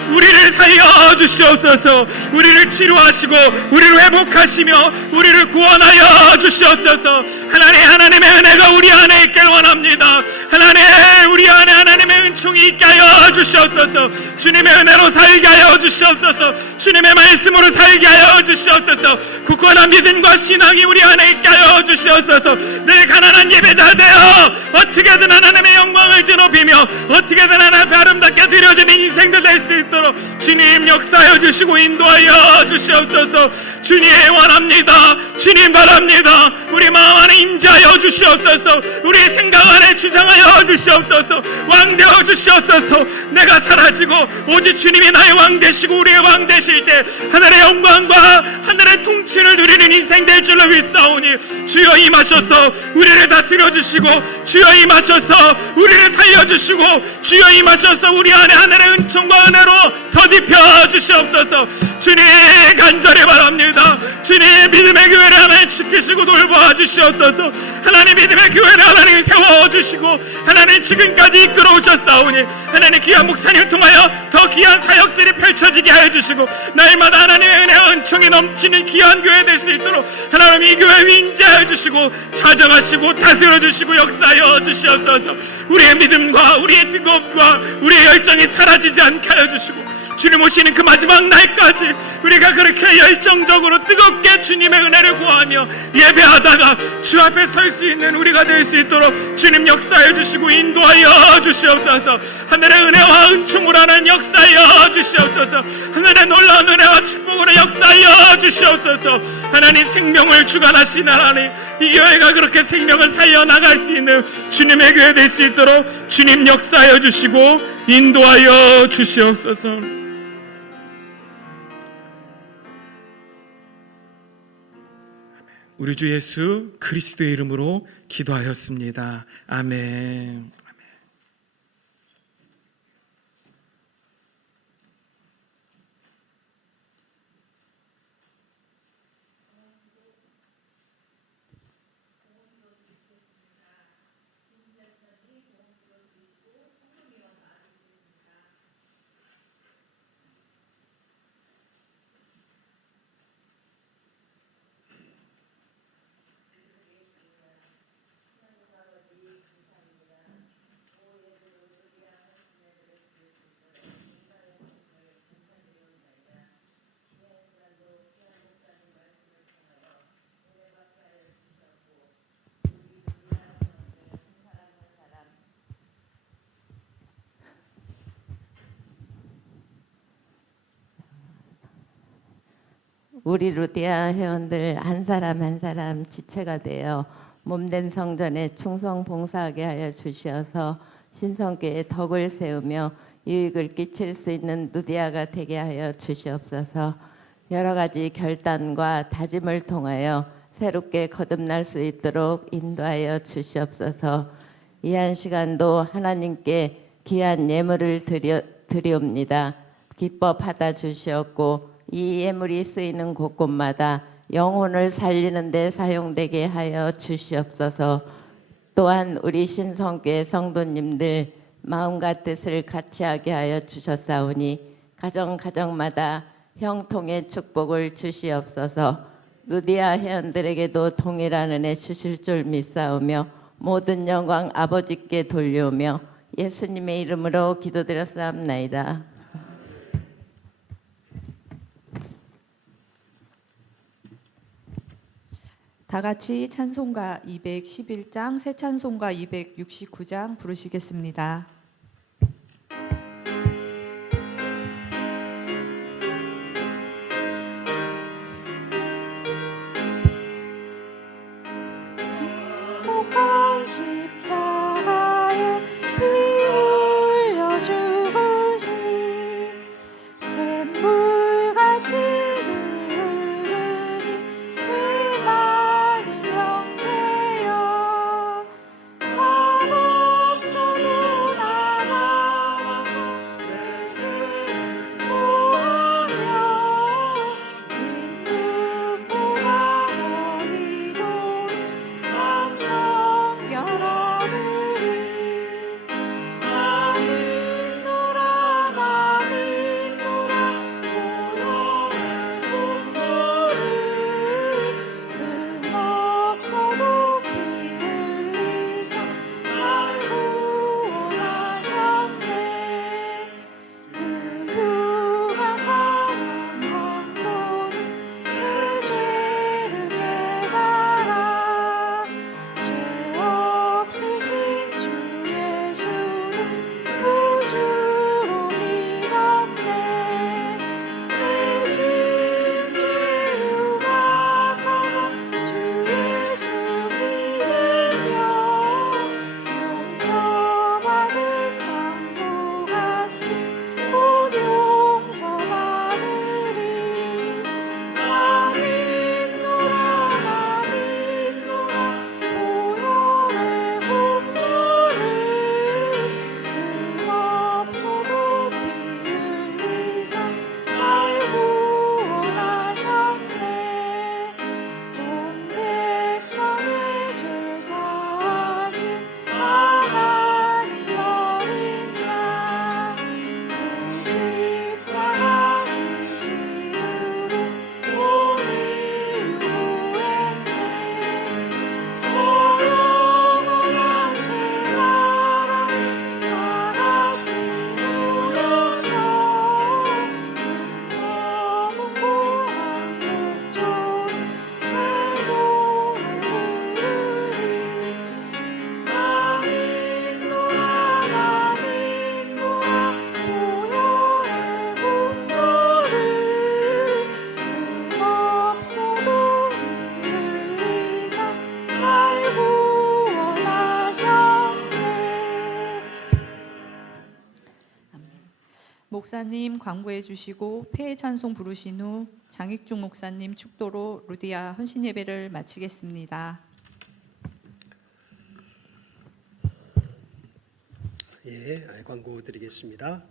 우리를 살려 주시옵소서. 우리를 치료하시고 우리를 회복하시며 우리를 구원하여 주시옵소서. 하나님의 은혜가 우리 안에 있길 원합니다. 하나님 우리 안에 하나님의 은총이 있게 하여 주시옵소서. 주님의 은혜로 살게 하여 주시옵소서. 주님의 말씀으로 살게 하여 주시옵소서. 굳건한 믿음과 신앙이 우리 안에 있게 하여 주시옵소서. 늘 가난한 예배자 되어 어떻게든 하나님의 영광을 드높이며 어떻게든 하나님 앞에 아름답게 드려지는 인생들 될 수 있도록 주님 역사하여 주시고 인도하여 주시옵소서. 주님 원합니다. 주님 바랍니다. 우리 마음 안에 임재하여 주시옵소서. 우리의 생각 안에 주장하여 주시옵소서. 왕 되어 주시옵소서. 내가 사라지고 오직 주님이 나의 왕 되시고 우리의 왕 되실 때 하늘의 영광과 하늘의 통치를 누리는 인생 될 줄로 믿사오니 주여 임하셔서 우리를 다스려 주시고 주여 임하셔서 우리를 살려 주시고 주여 임하셔서 우리 안에 하늘의 은총과 은혜로 더딥혀 주시옵소서. 주님 간절히 바랍니다. 주님 믿음의 교회를 하나님 지키시고 돌보아 주시옵소서. 하나님 믿음의 교회를 하나님 세워주시고 하나님 지금까지 이끌어 오셨사오니 하나님 귀한 목사님을 통하여 더 귀한 사역들이 펼쳐지게 하여 주시고 날마다 하나님의 은혜와 은총이 넘치는 귀한 교회 될 수 있도록 하나님 이 교회 윈재하여 주시고 자정하시고 다스려 주시고 역사하여 주시옵소서. 우리의 믿음과 우리의 뜨거움과 우리의 열정이 사라지지 않게 하여 주시고 주님 오시는 그 마지막 날까지 우리가 그렇게 열정적으로 뜨겁게 주님의 은혜를 구하며 예배하다가 주 앞에 설 수 있는 우리가 될 수 있도록 주님 역사해 주시고 인도하여 주시옵소서. 하늘의 은혜와 은총으로 하는 역사하여 주시옵소서. 하늘의 놀라운 은혜와 축복으로 역사하여 주시옵소서. 하나님 생명을 주관하신 하나님 이 교회가 그렇게 생명을 살려나갈 수 있는 주님의 교회 될 수 있도록 주님 역사하여 주시고 인도하여 주시옵소서. 우리 주 예수 그리스도의 이름으로 기도하였습니다. 아멘. 우리 루디아 회원들 한 사람 한 사람 지체가 되어 몸된 성전에 충성 봉사하게 하여 주시어서 신성교회의 덕을 세우며 유익을 끼칠 수 있는 루디아가 되게 하여 주시옵소서. 여러 가지 결단과 다짐을 통하여 새롭게 거듭날 수 있도록 인도하여 주시옵소서. 이 한 시간도 하나님께 귀한 예물을 드리옵니다. 기뻐 받아 주시옵고 이 예물이 쓰이는 곳곳마다 영혼을 살리는 데 사용되게 하여 주시옵소서. 또한 우리 신성교회 성도님들 마음과 뜻을 같이 하게 하여 주셨사오니 가정마다 형통의 축복을 주시옵소서. 루디아 회원들에게도 동일한 은혜 주실 줄 믿사오며 모든 영광 아버지께 돌려오며 예수님의 이름으로 기도드렸사옵나이다. 다 같이 찬송가 211장, 새 찬송가 269장 부르시겠습니다. 목한 십자가에 피 흘려 죽으신 샘물같이 흐르니 죄 많은 형제여 한없어도 나 목사님 광고해 주시고 폐회 찬송 부르신 후 장익중 목사님 축도로 루디아 헌신 예배를 마치겠습니다. 예, 광고 드리겠습니다.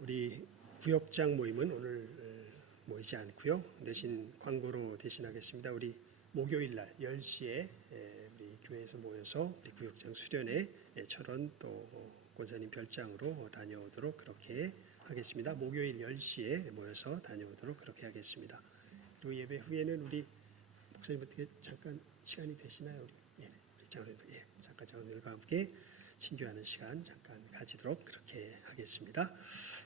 우리 구역장 모임은 오늘 모이지 않고요. 대신 광고로 대신하겠습니다. 우리 목요일 날 10시에 우리 교회에서 모여서 우리 구역장 수련회 철원 또 권사님 별장으로 다녀오도록 그렇게 하겠습니다. 목요일 10시에 모여서 다녀오도록 그렇게 하겠습니다. 그리고 예배 후에는 우리 목사님 어떻게 잠깐 시간이 되시나요? 우리 잠깐 장로님과 함께 친교하는 시간 잠깐 가지도록 그렇게 하겠습니다.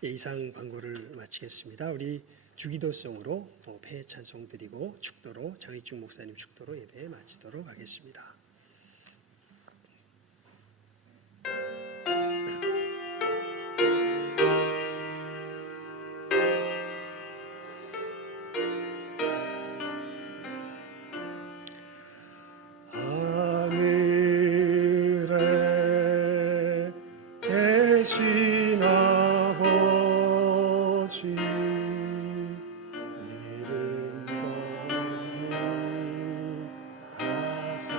이상 광고를 마치겠습니다. 우리 주기도송으로 폐회 찬송 드리고 축도로 장익중 목사님 축도로 예배 마치도록 하겠습니다. 하늘에 계신 아버지 이름 거룩하사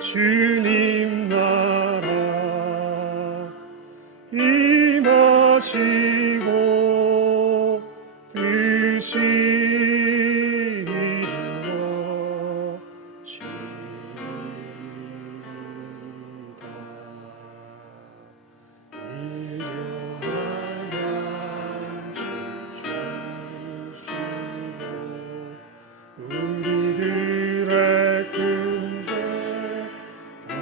주님 나라 임하시고 뜻이 우리들의 큰죄 다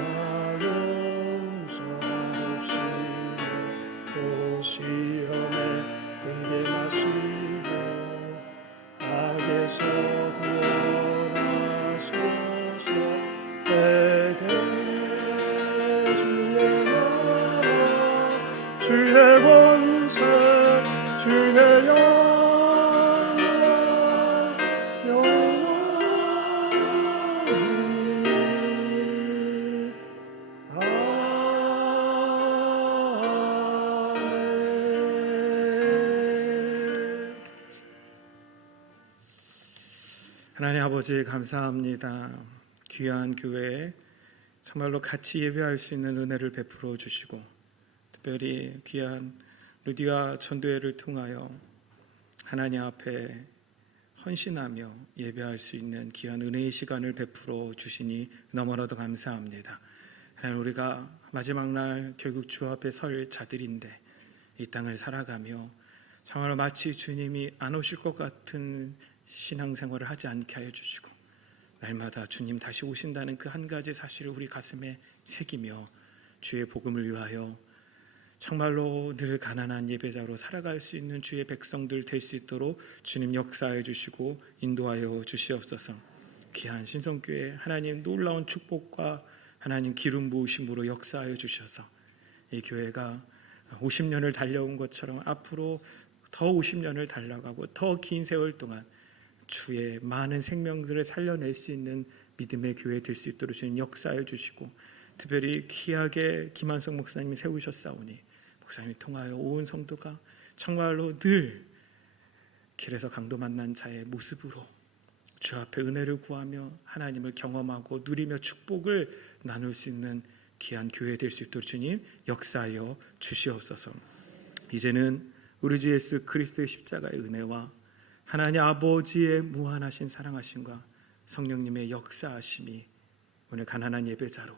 용서하옵시고 또 시험에 들게 마시고 악에서 구원하소서. 내게 주의 나라 주의 권세 주의 하나님 아버지 감사합니다. 귀한 교회에 정말로 같이 예배할 수 있는 은혜를 베풀어 주시고 특별히 귀한 루디아 전도회를 통하여 하나님 앞에 헌신하며 예배할 수 있는 귀한 은혜의 시간을 베풀어 주시니 너무나도 감사합니다. 하나님 우리가 마지막 날 결국 주 앞에 설 자들인데 이 땅을 살아가며 정말 마치 주님이 안 오실 것 같은 신앙생활을 하지 않게 하여 주시고 날마다 주님 다시 오신다는 그 한 가지 사실을 우리 가슴에 새기며 주의 복음을 위하여 정말로 늘 가난한 예배자로 살아갈 수 있는 주의 백성들 될 수 있도록 주님 역사해 주시고 인도하여 주시옵소서. 귀한 신성교회 하나님 놀라운 축복과 하나님 기름 부으심으로 역사하여 주셔서 이 교회가 50년을 달려온 것처럼 앞으로 더 50년을 달려가고 더 긴 세월 동안 주의 많은 생명들을 살려낼 수 있는 믿음의 교회 될 수 있도록 주님 역사해 주시고 특별히 귀하게 김한석 목사님이 세우셨사오니 목사님이 통하여 온 성도가 정말로 늘 길에서 강도 만난 자의 모습으로 주 앞에 은혜를 구하며 하나님을 경험하고 누리며 축복을 나눌 수 있는 귀한 교회 될 수 있도록 주님 역사하여 주시옵소서. 이제는 우리 주 예수 그리스도의 십자가의 은혜와 하나님 아버지의 무한하신 사랑하심과 성령님의 역사하심이 오늘 가난한 예배자로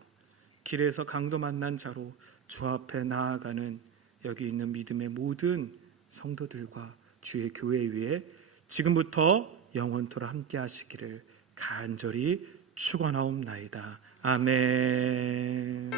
길에서 강도 만난 자로 주 앞에 나아가는 여기 있는 믿음의 모든 성도들과 주의 교회 위에 지금부터 영원토록 함께 하시기를 간절히 축원하옵나이다. 아멘.